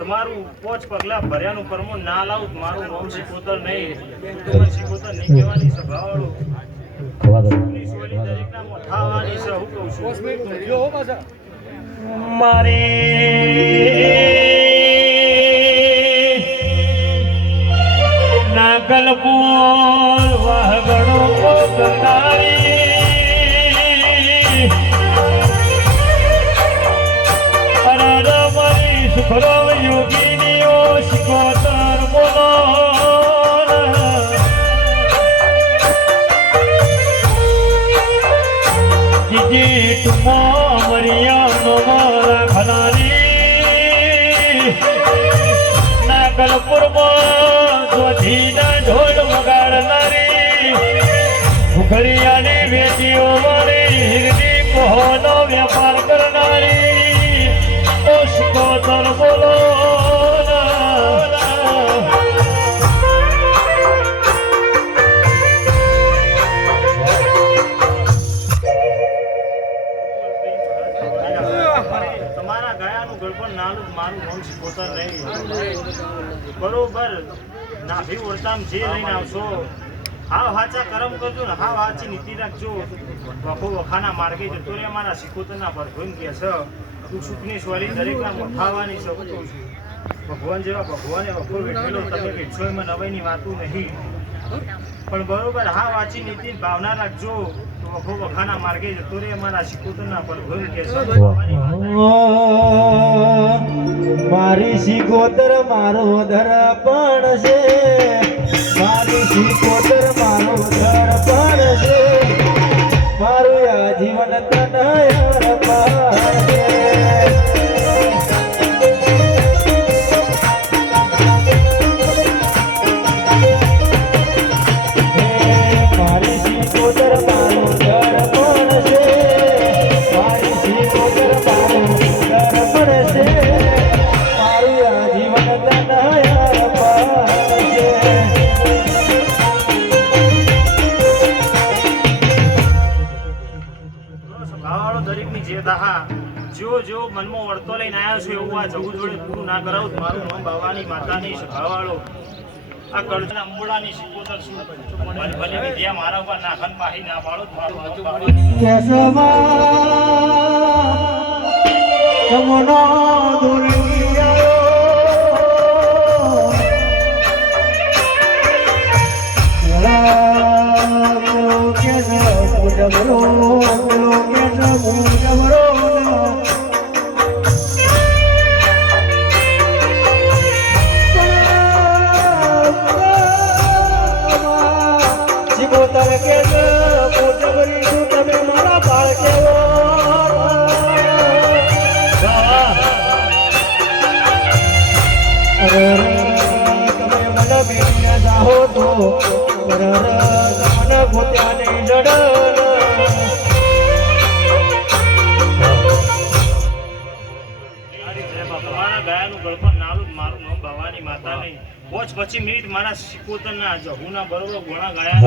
તમારું 5 પગલા ભર્યાનું પરમો ના લાવું મારું નામ સિકોતર નહીં, સિકોતર નહીં કહેવાની સભાવાળો દરેકના મોઠાવાની છે. હું કહું છું મારે નાગલ બોલ વાહગણો ગંગારી સુખરો યોગીનીઓ સિકોતર બોલો જીજી ટુમો અમરિયા નો મારા ખલારી નાગલપુરમાં સ્વધીના ઢોલ વગાડનારી ઘડિયાની વેચીઓ વાળી હિરડી કોહનો વેપાર કરનારી સિકોતર બોલો બરોબર નાભી ઓરતામ જે લઈને આવશો હાવ હાચા કરમ કરજો ને હાવ હાચી નીતિ રાખજો વખો વખાના માર્ગે જતો રે મારા સિકોતરના ભરભૂન કે છે તું સુખની સ્વરી દરેકના મથાવાની શકતો છું ભગવાન જેવા ભગવાને વખો વેઠેલો તમે વેઠશો એમાં નવાઈની વાતું નહીં પણ બરોબર હાવ હાચી નીતિ ભાવના રાખજો તો વખો વખાના માર્ગે જતો રે મારા સિકોતરના ભરભૂન કે છે મારી સિકોતર મારો દર્પણ છે મારી સિકોતર મારો દર્પણ છે મારું આ જીવન તને અર્પણ છે મારી સિકોતર મારો દર્પણ છે મારી સિકોતર મારો દર્પણ છે મારું આ જીવન તને અર્પણ છે સ્વભાવવાળો દરેકની જે દાહા જો મનમાં વળતો લઈને આવ્યો છું એવું આ જવું જોડે પૂરું ના કરાવું તો મારું નામ બાવાની માતાની સ્વભાવવાળો આ કળજના અંબોડાની સિકોતર છું ભલે ભલે વિદ્યા મારા ઉપર નાખન પાહી ના પાડો તો મારું નામ બાવાની કેસવા તમનો દુનિયાઓ લાગો કે મુજબરો કે મુજબરો સિકોતર કે મુજબરી તું તમે મારા બાળ કેવો તમે મને બેઠ્યા જાહો તો મને ગોત્યાને જડ તમારા ગયાનું ગળપણ નાલું જ મારું નામ ભવાની માતા નહીં પોચ 25 મિનિટ મારા સિકોતરના જહુના બરોબર ગોણા ગાયા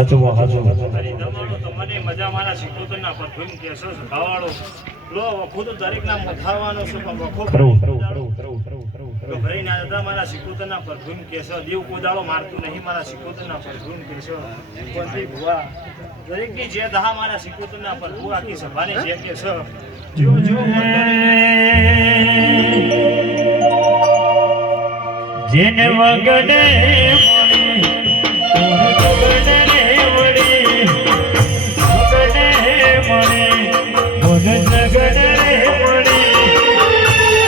અરે તમારો તમને મજા મારા સિકોતરના પરફ્યુમ કેસો ખાવાળો લો વખો તો દરેકના મથાવાનો છે પણ વખો ગભરાઈ ના જતા મારા સિકોતરના પરફ્યુમ કેસો દેવ કોદાળો મારતું નહીં મારા સિકોતરના પરફ્યુમ કેસો કોંતી ભુવા દરેકની જે દહા મારા સિકોતરના પરફ્યુમ આખી સભાની જે કેસો જો જેને વગડે મળી વગડે વળી વગડે મળી ગુણ જગડે મળી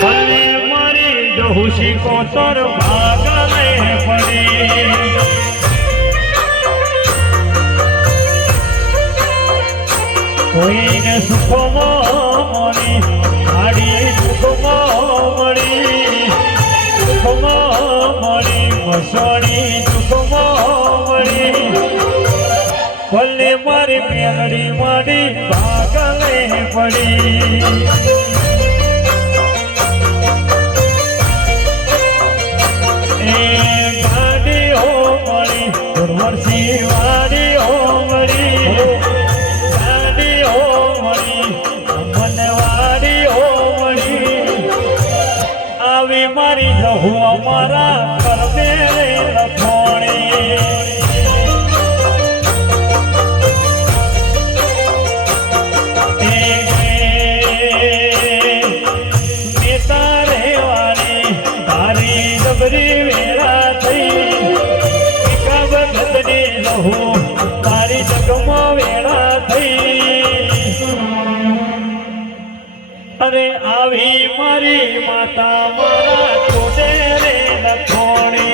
ભલે મારી દોષી કોતર ભાગલે પડી કોઈને સુખમાં મળી આડી દુઃખમાં મળી મળી મસોડી દુઃખમાં મળી ભલે મારી મેલડી માડી ભાગલે પડી એ ગાડી હો મળી વર્ષી વાડી હો મળી ગાડી હો મળી મનવાડી હો મળી આવી મારી જહુ અમારા કરમે લખોણી મેતા રહેવાની તારી જબરી વેરા થઈ એકાબતની જહુ તારી જગમાં વેરા થઈ અરે આવી મારી માતા મારા કોડે રે લખોણી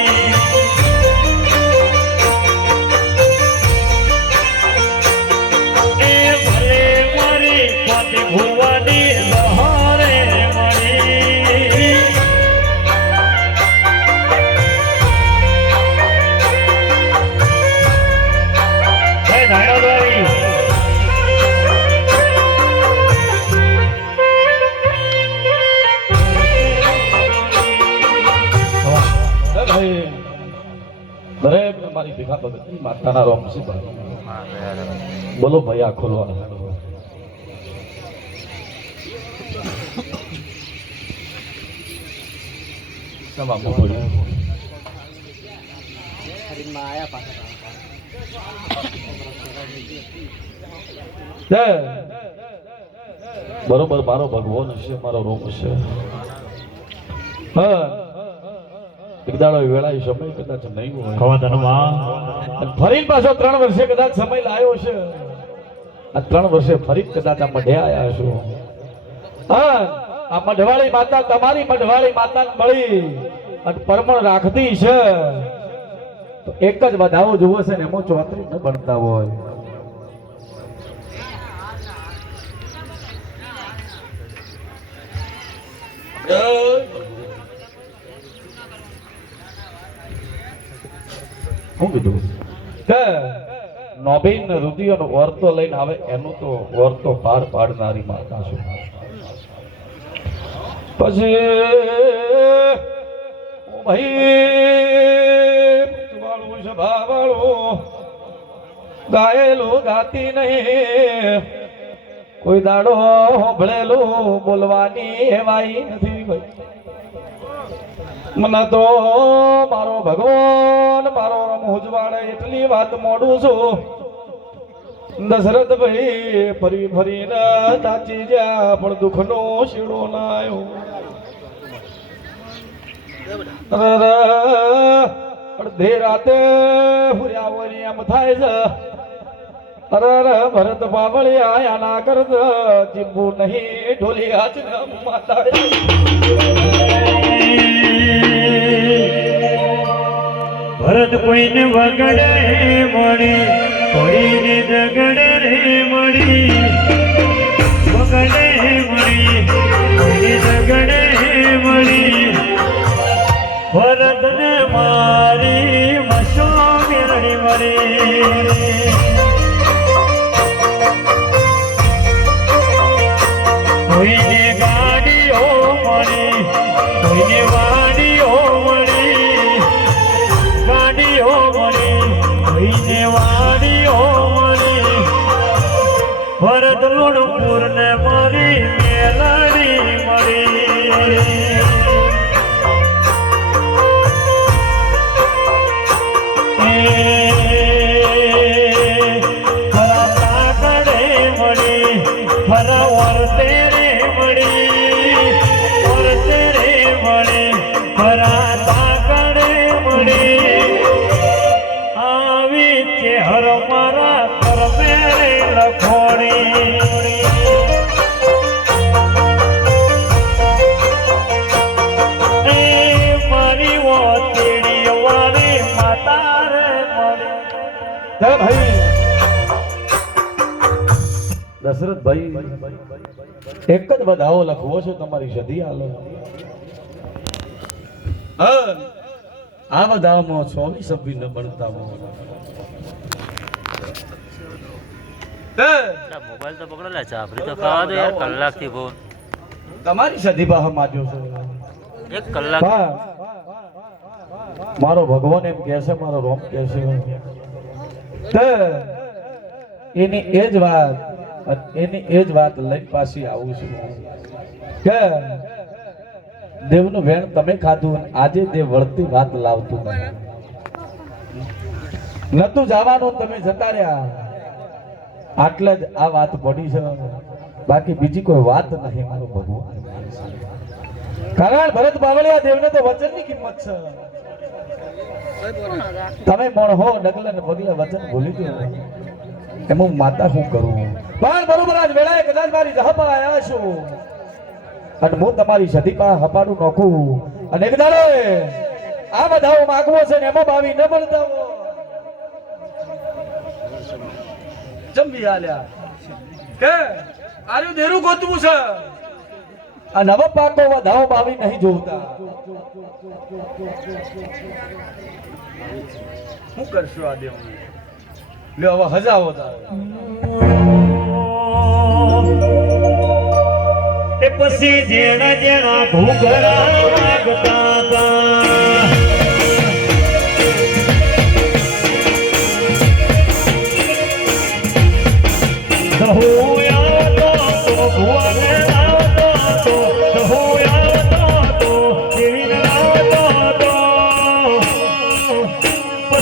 એ ભલે મારી પોતે ભુવાની લહરે મળી હે નાયણભાઈ દરેક મારી ભેગા ભગતની માતાના રોમ છે બોલો ભાઈ આ ખોલવાનો તમામ બોલો બરોબર મારો ભગવાન હશે, મારો રોમ હશે. હા એક દાડો વેળા સમય કદાચ નહીં હોય અને ફરી પાછો 3 વર્ષે કદાચ સમય લાવ્યો છે. આ 3 વર્ષે ફરી કદાચ આ મઢે આવ્યા છો. હા આ મઢવાળી માતા તમારી મઢવાળી માતા મળી અને પરમણ રાખતી છે તો એક જ વધાવો જોવો છે ને એમાં 34 ન બનતા હોય. હું કીધું કે નોબીન રુધિરનો વર્તો લઈને આવે એનું તો વર્તો પાર પાડનારી માતા છે. પછી ભાઈ વાળું સભા વાળું ગાયેલું ગાતી નહીં, કોઈ દાડો ભળેલું બોલવાની એવાય નથી. ભાઈ મને તો મારો ભગવાન મારો રમૂજવાડે એટલી વાત મોડું છું. દશરથ ભાઈ ફરી ફરીને તાચી જ્યાં પણ દુઃખનો શીડો ના આવ્યો. અડધે રાતે હુર્યા હોય એમ થાય છે. અરે ભરત બાવળિયા આયા ના કરત જીભું નહીં ઢોલી હાથ માતા. ભરત કોઈને વગડે મળી, કોઈને દગડે રે મળી, વગડે મળી, કોઈને દગડે મળી. ભરતને મારી મસો મેળડી મળી. કોઈને ગાડીઓ મળી, કોઈને વાડીઓ મળી, ગાડીઓ મળી, કોઈને વાડીઓ મળી. ભરત લુણપુર ને મારી મેલડી મળી. ફરા કાકડે મળી, ફરા વર્તે રે મળી, વર્તે રે મળી, ફરા કાકડે મળી. આવી ચેહર મારા કરમે રે લખોડી. મારી ઓતેડી વાળી માતા રે મળી. ભાઈ દશરથ ભાઈ એક જ વધાવો લખવો છે તમારી સદી હાલો. આ વધાવામાં 24 સભ્ય ન બનતા હોય. મોબાઈલ તો પકડેલા છે આપણી તો ખાવા દો યાર. કલાકથી બહુ તમારી સદી બહાર માજ્યો છે. 1 કલાક. મારો ભગવાન એમ કહે છે, મારો રોમ કહે છે એની એ જ વાત એની એ જ વાત લઈને પાછી આવું છું કે દેવનું વેણ તમે ખાધું અને આજે દેવ વળતી વાત લાવતું નતું જવાનું, તમે જતા રહ્યા. આટલે જ આ વાત પડી છે, બાકી બીજી કોઈ વાત નહીં મારો ભગવાન. કારણ ભરત બાવળિયા દેવને તો વચનની કિંમત છે. તમે મોણ હો ડગલે ને પગલે વચન ભૂલી ગયો એમ હું માતા શું કરું. પણ બરોબર આજ વેળાએ કદાચ મારી જહપા આવ્યા છું અને હું તમારી સદી પા હપાડું નોખું અને એક દાડો આ બધાઓ માગવો છે ને એમાં બાવી ન બનતા જંબી આલ્યા કે આર્યું દેરું ગોતવું છે આ નવ પાકો વધાવો બાવી નહીં જોતા. શું કરશું આ દેવ લ્યો હવે હજાવો એ પછી જેણા જેણા ભૂગરા વાગતા હતા.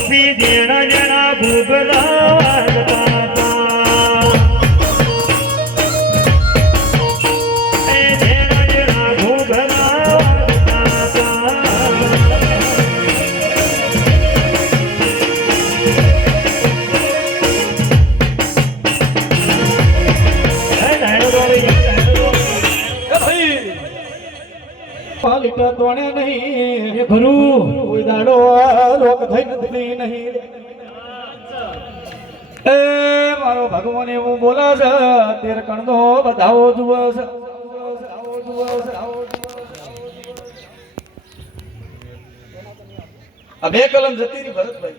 પછી જેણા જેણા ભૂગલા વાગતા હતા. એ જેણા જેણા ભૂગલા વાગતા હતા. પાલિકા તોણે નહીં એ ખરું. કોઈ દાડો રોગ થઈ નથી નહીં. એ મારો ભગવાન એવું બોલે છે તેર કણનો બધાઓ જુએ છે. આ બે કલમ જતી રહી ભરતભાઈ.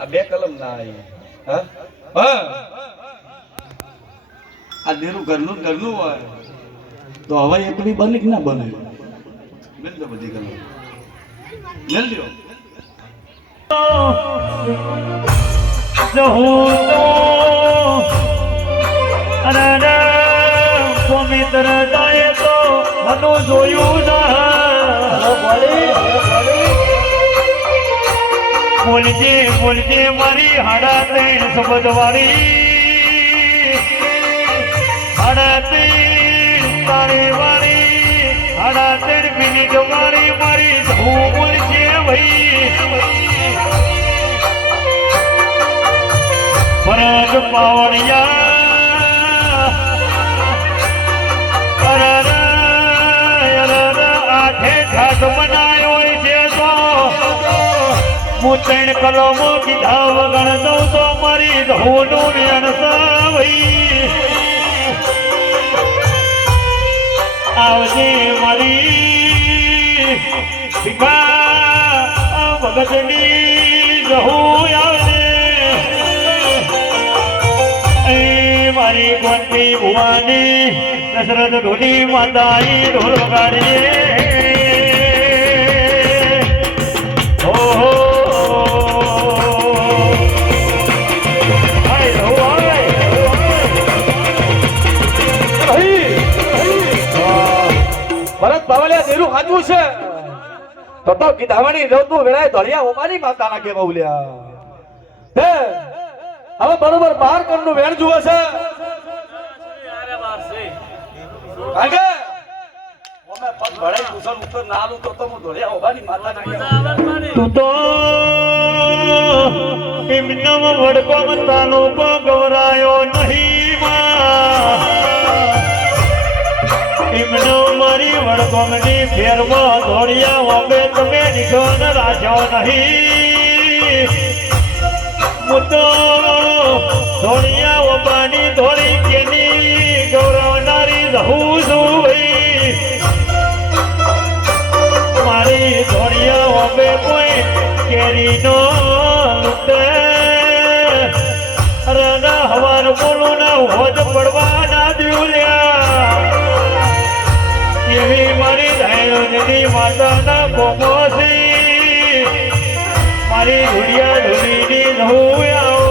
આ બે કલમ ના આવી. હા હા આ દેરું ઘરનું ઘરનું હોય તો હવે એકલી બની કે ના બને. મેલ દો બધી કલમ મેલ દો. પવિત્ર જાય તો મનો જોયું બોલજે બોલજે મારી હાડા ત્રણ શબ્દ વાળી હાડા ત્રણ તારી વાળી હાડા ત્રણ મિનિટ વાળી મારી ધૂ બોલજે ભાઈ પરગ પાવણિયા આઠે ઘાટ બનાયો છે તો હું ત્રણ કલમો કીધા વગર દઉં તો મારી ધૂનું વેણસા ભાઈ આવજે મારી ભીખા ભગતની જહું આવજે એ મારી ગોંડી ભુવાની દશરથ ઢોલી માતાઈ ઢોલ વગાડીએ ઓહો ભરત બાવલિયા દેરું સાચું છે તો ગીધાવાણી રવતું વેળાએ ધોળિયા ઓમાની માતાના કેવા ઉલ્યા હે હવે બરોબર 12 કણનું વેણ જુએ છે. કાકે ઓમે પગ ભળાઈ કુસન ઉત્તર ના આલું તો હું ધોળિયા ઓમાની માતાના કેવા તું તો એમનમ વડકો મતાનો કો ગવરાયો નહીં માં એમનો મારી વડકોમની ફેરમાં ધોળિયા ઓબે તમે નિશોન રાખ્યો નહીં હું તો ધોળિયા ઓબાની ધોળી કેની ગૌરવનારી રહું છું ભાઈ મારી ધોળિયા ઓબે કોઈ કેરીનો લૂટે રાના હવાર બોલું ના હોજ પડવા ના દ્યુલ્યા એવી મારી ધાયરોની માતાના કોમોસી મારી ધુડિયા ધુડીની રહું આવો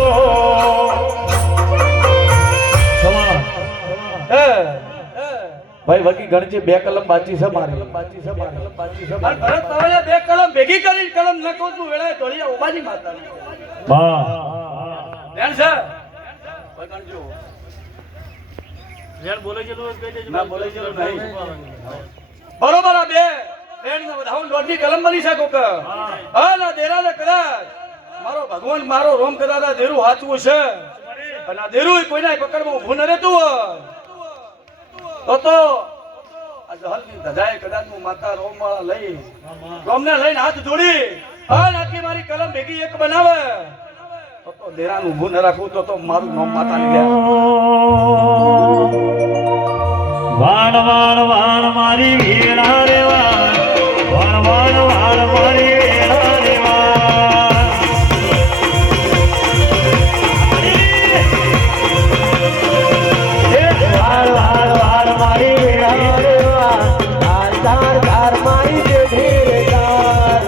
ભાઈ વકી ગણજી બે કલમ બાચી છે મારી. ભરત બાવલિયા બે કલમ ભેગી કરી કલમ લખો તું વેળાએ ધોળિયા ઓમાની માતાના વાહ વેણ છે ના બોલે જેલું નહીં. બરોબર આ બે બેન ને બધાઉં દોઢી કલમ બની શકો કે હા ના દેરા ને કદાચ મારો ભગવાન મારો રોમ કદાચ આ દેરું હાચવું છે અને આ દેરું કોઈના પકડમાં ઊભું ન રહેતું હોય તો આ જહલની ધજાએ કદાચ હું માતા રોમ વાળા લઈ રોમને લઈને હાથ જોડી હા નાખી મારી કલમ ભેગી એક બનાવે તો દેરાનું ઊભું ન રાખવું તો મારું નામ માતા ને વાણ વાણ વાણ મારી વીણા રે વાણ વાણ વાણ વાણ મારી વીણા રે વાણ વાણ વાણ વાણ મારી વીણા રે વાણ તાર તાર મારી જેઠી રે તાર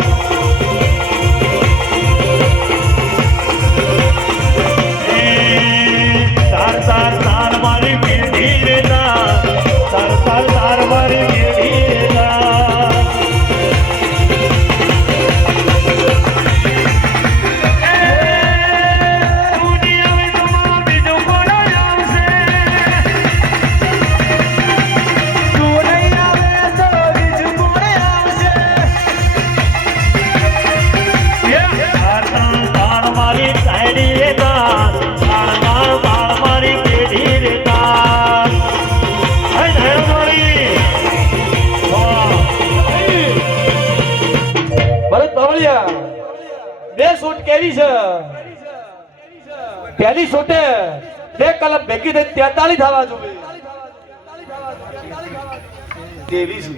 તાર તાર તાર મારી વીણી રે તાર તાર તાર તાર મારી વીણી રે તાર પાવળિયા બે શૂટ કેવી છે પહેલી શૂટે બે કલમ ભેગી થઈ 43 થવા જોઈએ દેવી છે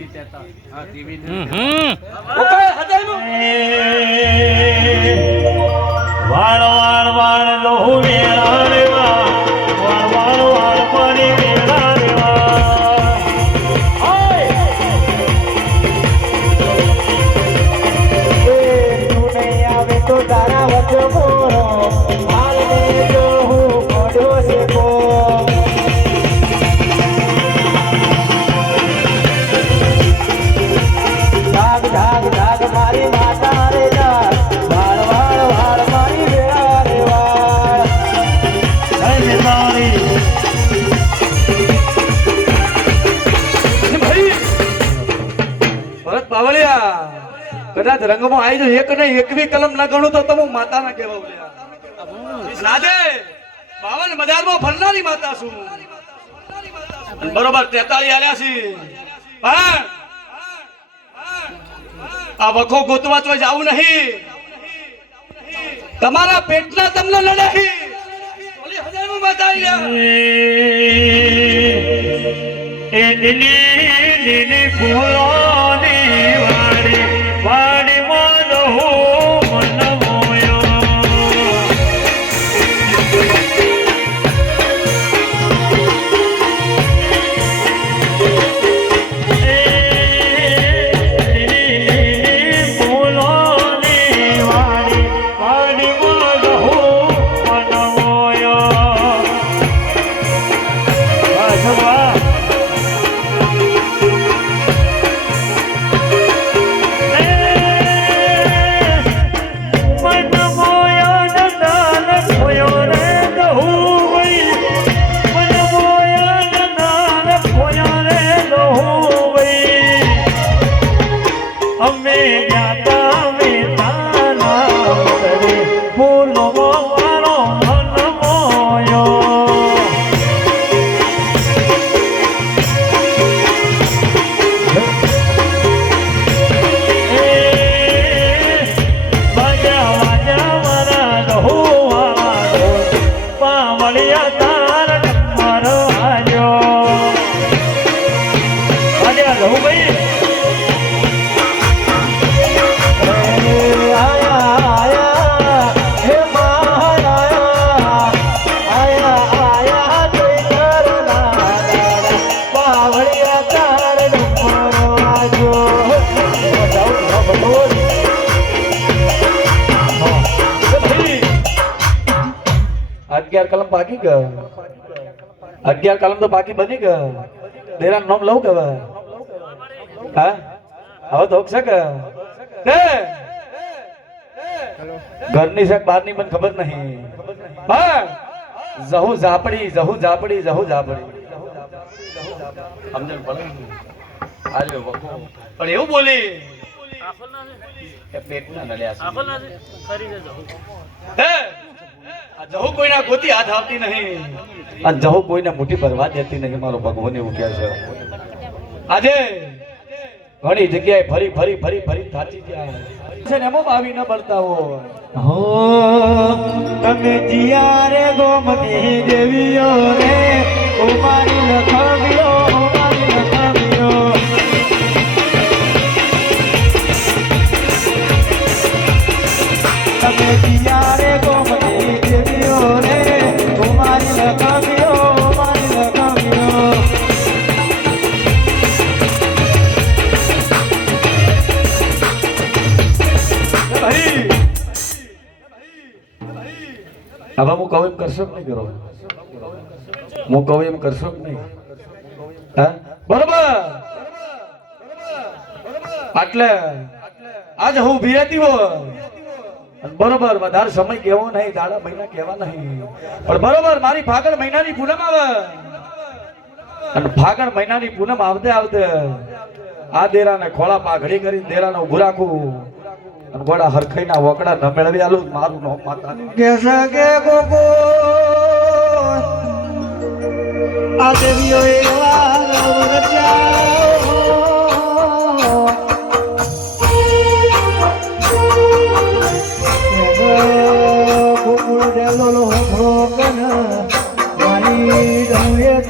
ઓકે હજારનું વાળ વાળ વાળ લોહુ વેળા રે વાળ વાળ વાળ પાણી વેળા રે તું નહીં આવે તો તારા વચ્ચે મોરો હાલ ને જો હું પડ્યો છે કો ધાગ ધાગ ધાગ મારી માતા રે ધાગ વાળ વાળ વાળ મારી વેળા રે વાળ જય મેદારી ભાઈ ભરત પાવળિયા કદાચ રંગમાં આવી જો એક નહીં એકવી કલમ ના ગણું તો તમે માતા ના કહેવાય રાજે 52 બજારમાં ફરનારી માતા છું બરોબર 43 આલ્યા છે પણ આ વખો ગોતવા તો જાવું નહીં તમારા પેટના તમને લડે ઓલી હજારમાં માતા આલ્યા એ લીલી ફૂલોની વાડી વાડીમાં રહું મન મોયો લીલી ફૂલોની વાડી વાડીમાં રહું મન મોયો બસ વાહ અગિયાર કલમ બાકી ગ 11 કલમ તો બાકી બની ગ તેરા નામ લઉં કે હા હવે તો છે કે ઘરની છે બહારની મને ખબર નહીં હા જહુ ઝાપડી જહુ ઝાપડી જહુ ઝાપડી સમજણ પડે આલ્યો વખો પણ એવું બોલી કે પેટના નડ્યા છે હે આ જહુ કોઈના ગોતી હાથ આવતી નહીં આ જહુ કોઈને મોટી ભરવા દેતી નહીં મારો ભગવાન એવું કહે છે આજે ઘણી જગ્યાએ ફરી ફરી ફરી ફરી થાચી ગયા છે ને એમાં બાવી ન બળતા હોય હો તમે જીયા રે ગોમતી દેવીઓ રે ઉમારી લખવ્યો ઉમારી લખવ્યો તમે જીયા રે ગોમતી દેવીઓ રે ઉમારી લખવ્યો ઉમારી લખવ્યો હવે હું કહું એમ કરશો કે નહીં કરો હું કહું એમ કરશો કે નહીં હા બરોબર એટલે આજ હું ઉભી રહેતી હોય બરોબર વધારે સમય કેવો નહીં દાડા મહિના કેવા નહીં પણ બરોબર મારી ફાગણ મહિનાની પૂનમ આવે અને ફાગણ મહિનાની પૂનમ આવતે આવતે આ દેરાને ખોળા પાઘડી કરી દેરાને ઉભું રાખું અને ગોડા હરખાઈના વકડા ન મેળવી આલું મારું નામ માતા કેસે કે ગોગો આ દેવીઓ એવા રચાઓ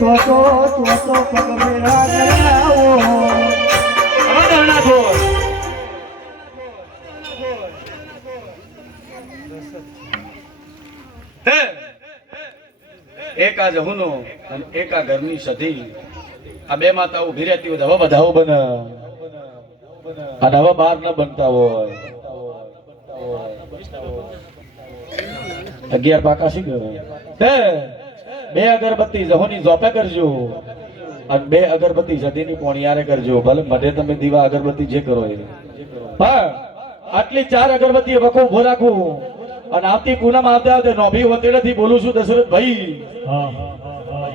ચોથો પગ મેળા કરાવો હવે તો નાખો. હે એક આ જહુનો અને એક આ ઘરની સધી, આ બે માતા ઉભી રહેતી હોય તો હવે બધાઓ બને અને હવે બહાર ન બનતા હોય. 11 પાકા શી ગયો હે. 2 અગરબત્તી જહોની જોપે કરજો અને 2 અગરબત્તી સધીની પોણિયારે કરજો. ભલે મને તમે દીવા અગરબત્તી જે કરો એ, હા આટલી 4 અગરબત્તી વખો ઉભો રાખું અને આવતી પૂનમ આવતા નોભી વતેડેથી બોલું છું દશરથભાઈ,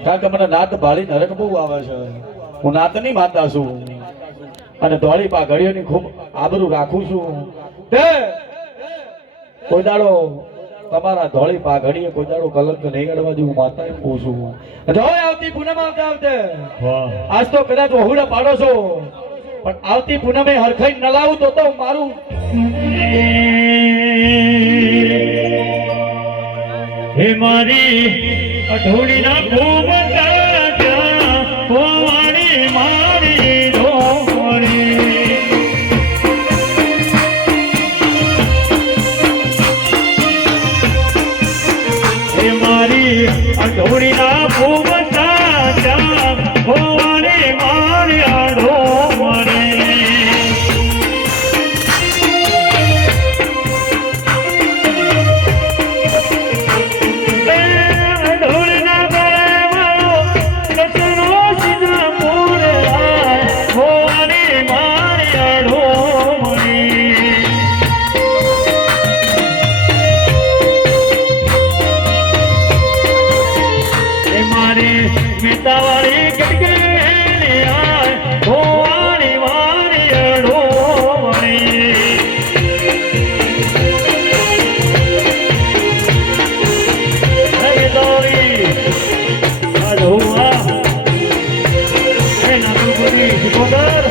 કારણ કે મને નાત ભાળી નરક બહુ આવે છે. હું નાતની માતા છું અને ધોળી પાઘડીઓની ખૂબ આબરૂ રાખું છું. તે કોઈ દાડો તમારા ધોળી પાઘડીએ કોઈ દાડો કલંક નહીં અડવા દઉં. માતા એમ કહું છું. હવે આવતી પૂનમ આવતે આજ તો કદાચ વહુડા પાડો છો, પણ આવતી પૂનમે હરખાઈ ન લાવું તો મારું હે મારી અઢોળી ના ભૂમણી મારી ઢોળી હે મારી અઢોળી ના ભૂમણી મારી અઢોળી મીતાવાળી ગટગડી આય ભોવાણી વાળી અઢોમણી હે દોરી અઢોવા હે નાતુપુરી સિકોદર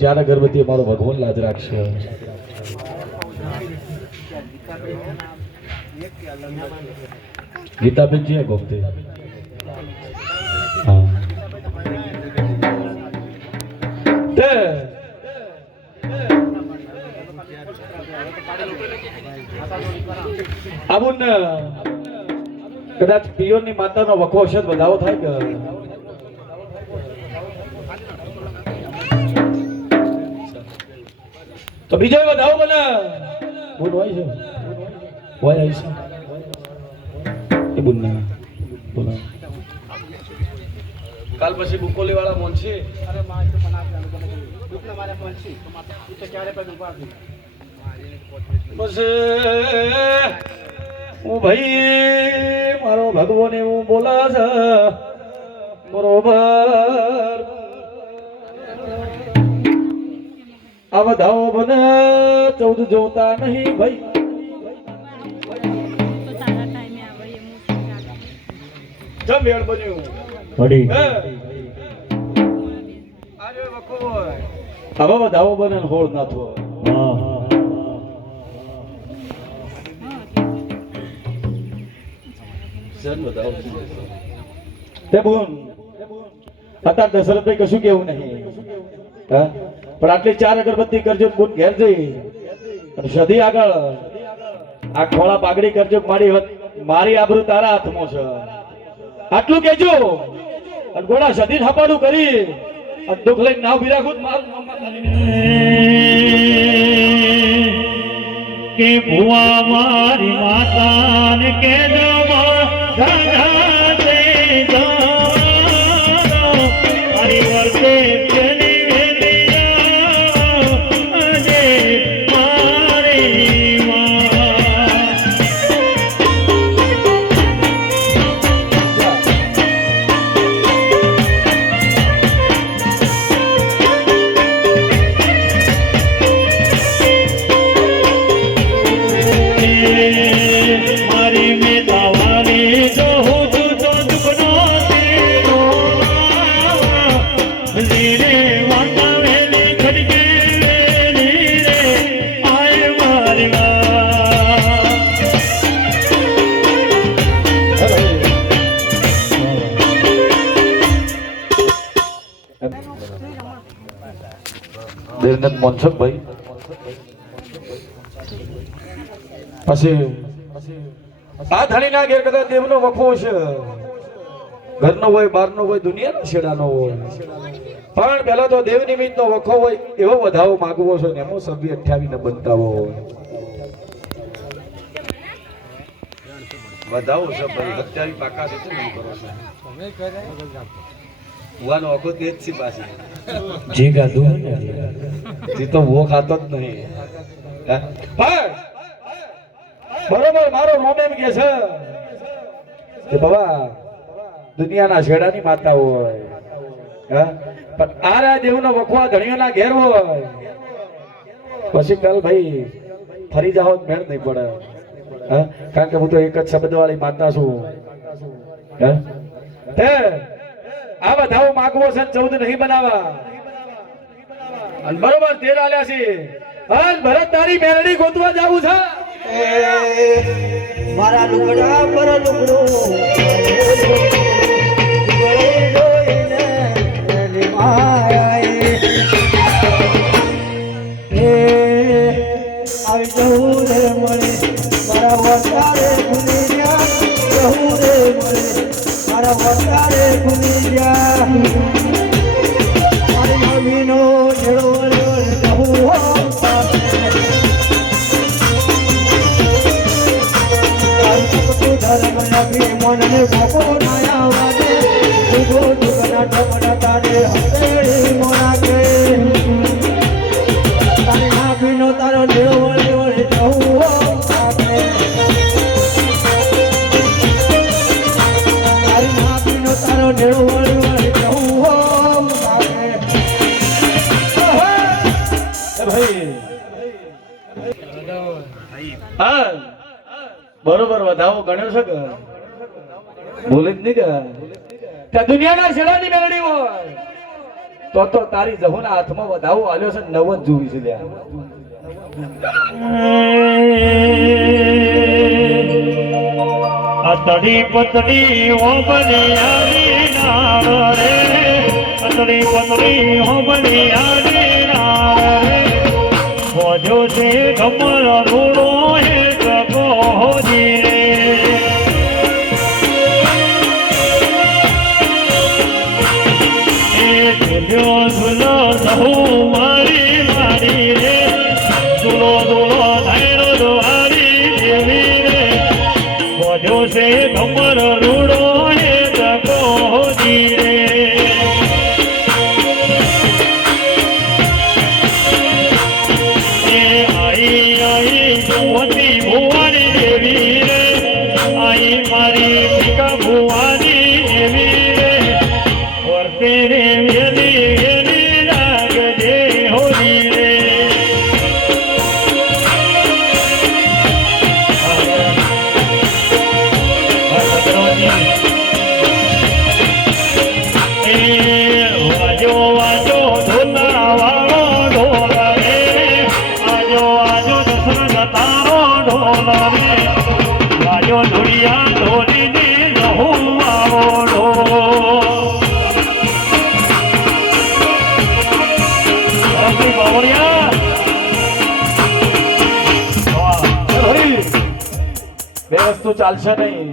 ચાર અગરબત્તી મારો ભગવાન લાજ રાખશે. ગીતાબેન છે ગોમતી, આબુન કદાચ પિયોરની માતાનો વખો હશે તો વધાવો થાય કે તો બીજો વધાવો બને બોલ હોય છે હોય આવી છે એ બોલ ના બોલ કાલ પછી બુકોલી વાળા મોન છે. અરે માં તો પણ આ દુખના મારે મોન છે તો માતા પૂછે ક્યારે પણ ઉભા થઈ બસ હું ભાઈ મારો ભગવાન એવું બોલા છે બરોબર. આ વધાવો બને 14 જોતા નહીં ભાઈ. જમ વેળ બન્યું પડી આજે વખો હવે વધાવો બને ને હોળ ના થો. તે બોન અત્યારે દશરથભાઈ કશું કેવું નહીં, હા પણ આટલી 4 અગરબત્તી કરજો બોન ઘેર જઈ અને સધી આગળ આ ખોળા પાઘડી કરજો. મારી આબરૂ તારા હાથમાં છે આટલું કેજો અને ગોળા સધી હપાડું કરી અને દુઃખ લઈને નાવ બિરાખું કે ભુવા મારી માતા ને કે હરી વર્તે મારી મેતાવાળી નથી મોનસુખભાઈ. પછી આ ધણીના ઘેર કદાચ દેવનો વખો છે, ઘરનો હોય, બહારનો હોય, દુનિયાનો છેડાનો હોય, પણ પેલા તો દેવ નિમિત્તનો વખો હોય એવો વધાવો માગવો છે ને એમાં સભ્ય 28 ને બંધાવો હોય. વધાવો છે ભાઈ 27 પાકા છે, શું કરો છો? ભુવાનો વખો તે જ છે પાછી. જી ગાધું જે તો વો ખાતો જ નહીં. હા? પણ બરોબર મારો મોમ એમ કે છે કે બાબા દુનિયાના છેડાની માતા હોય, હા, પણ આ દેવનો વખવા ધણીઓના ઘેર હોય પછી કાલ ભાઈ ફરી જાઓ મેળ નહીં પડે. હા, કારણ કે હું તો એક જ શબ્દ વાળી માતા છું. હા, તે આ બધાઓ માગવો છે, 14 નહીં બનાવવા. અને બરોબર 13 આલ્યા છે. હાલ ભરત તારી મેરડી ગોતવા જાવું છે. મારા લુગડા પર લુગડો આવી જવું રે મળે મારા વસારે ભૂલી ગયા, જવું રે મળે મારા વસારે ભૂલી ગયા. મારી મમ્મીનો જેડો વળ્યો જવું હો ધર્મ નથી મનને ભોગો નાયા વાગે ઉગો દુગના ઢમડા તારે હસેડી મોરા કે તારી નાભીનો તારો લીળો વળી વળી જવું હો સાથે તારી નાભીનો તારો લીળો વળી વળી જવું હો સાથે. ભાઈ હા બરોબર વધાવો ગણ્યો છે કે બોલે જ નહીં કે ત્યાં દુનિયાના છેડાની મેળડી હોય તો તારી જહોના હાથમાં વધાવો આલ્યો છે, 9 જ જોવી છે લ્યા. અતડી પતડી હો બની આવી નાળ રે, અતડી પતડી હો બની આવી નાળ રે, બોજો છે કમર રૂડો હે જગો હોજી રે. એ ઝૂલ્યો ઝૂલો સહુ મારી મારી રે, ઝૂલો ઝૂલો ધાયરો દોહારી દેવી રે, બોજો છે કમર રૂડો હે જગો હોજી રે. મોતી ભુવાની દેવી રે, આઈ મારી ભીકા ભુવાની દેવી રે, વર્તે રે વેલી વેલી લાગજે હોલી રે. વાજો વાજો ધોલા વાળો ઢોલા રે, આજો આજો તારો ઢોલા રે, વાજો ઢોલિયા ઢોલીને લહુ મારો ઢોલો. બાવળિયા બે વસ્તુ ચાલશે નહીં.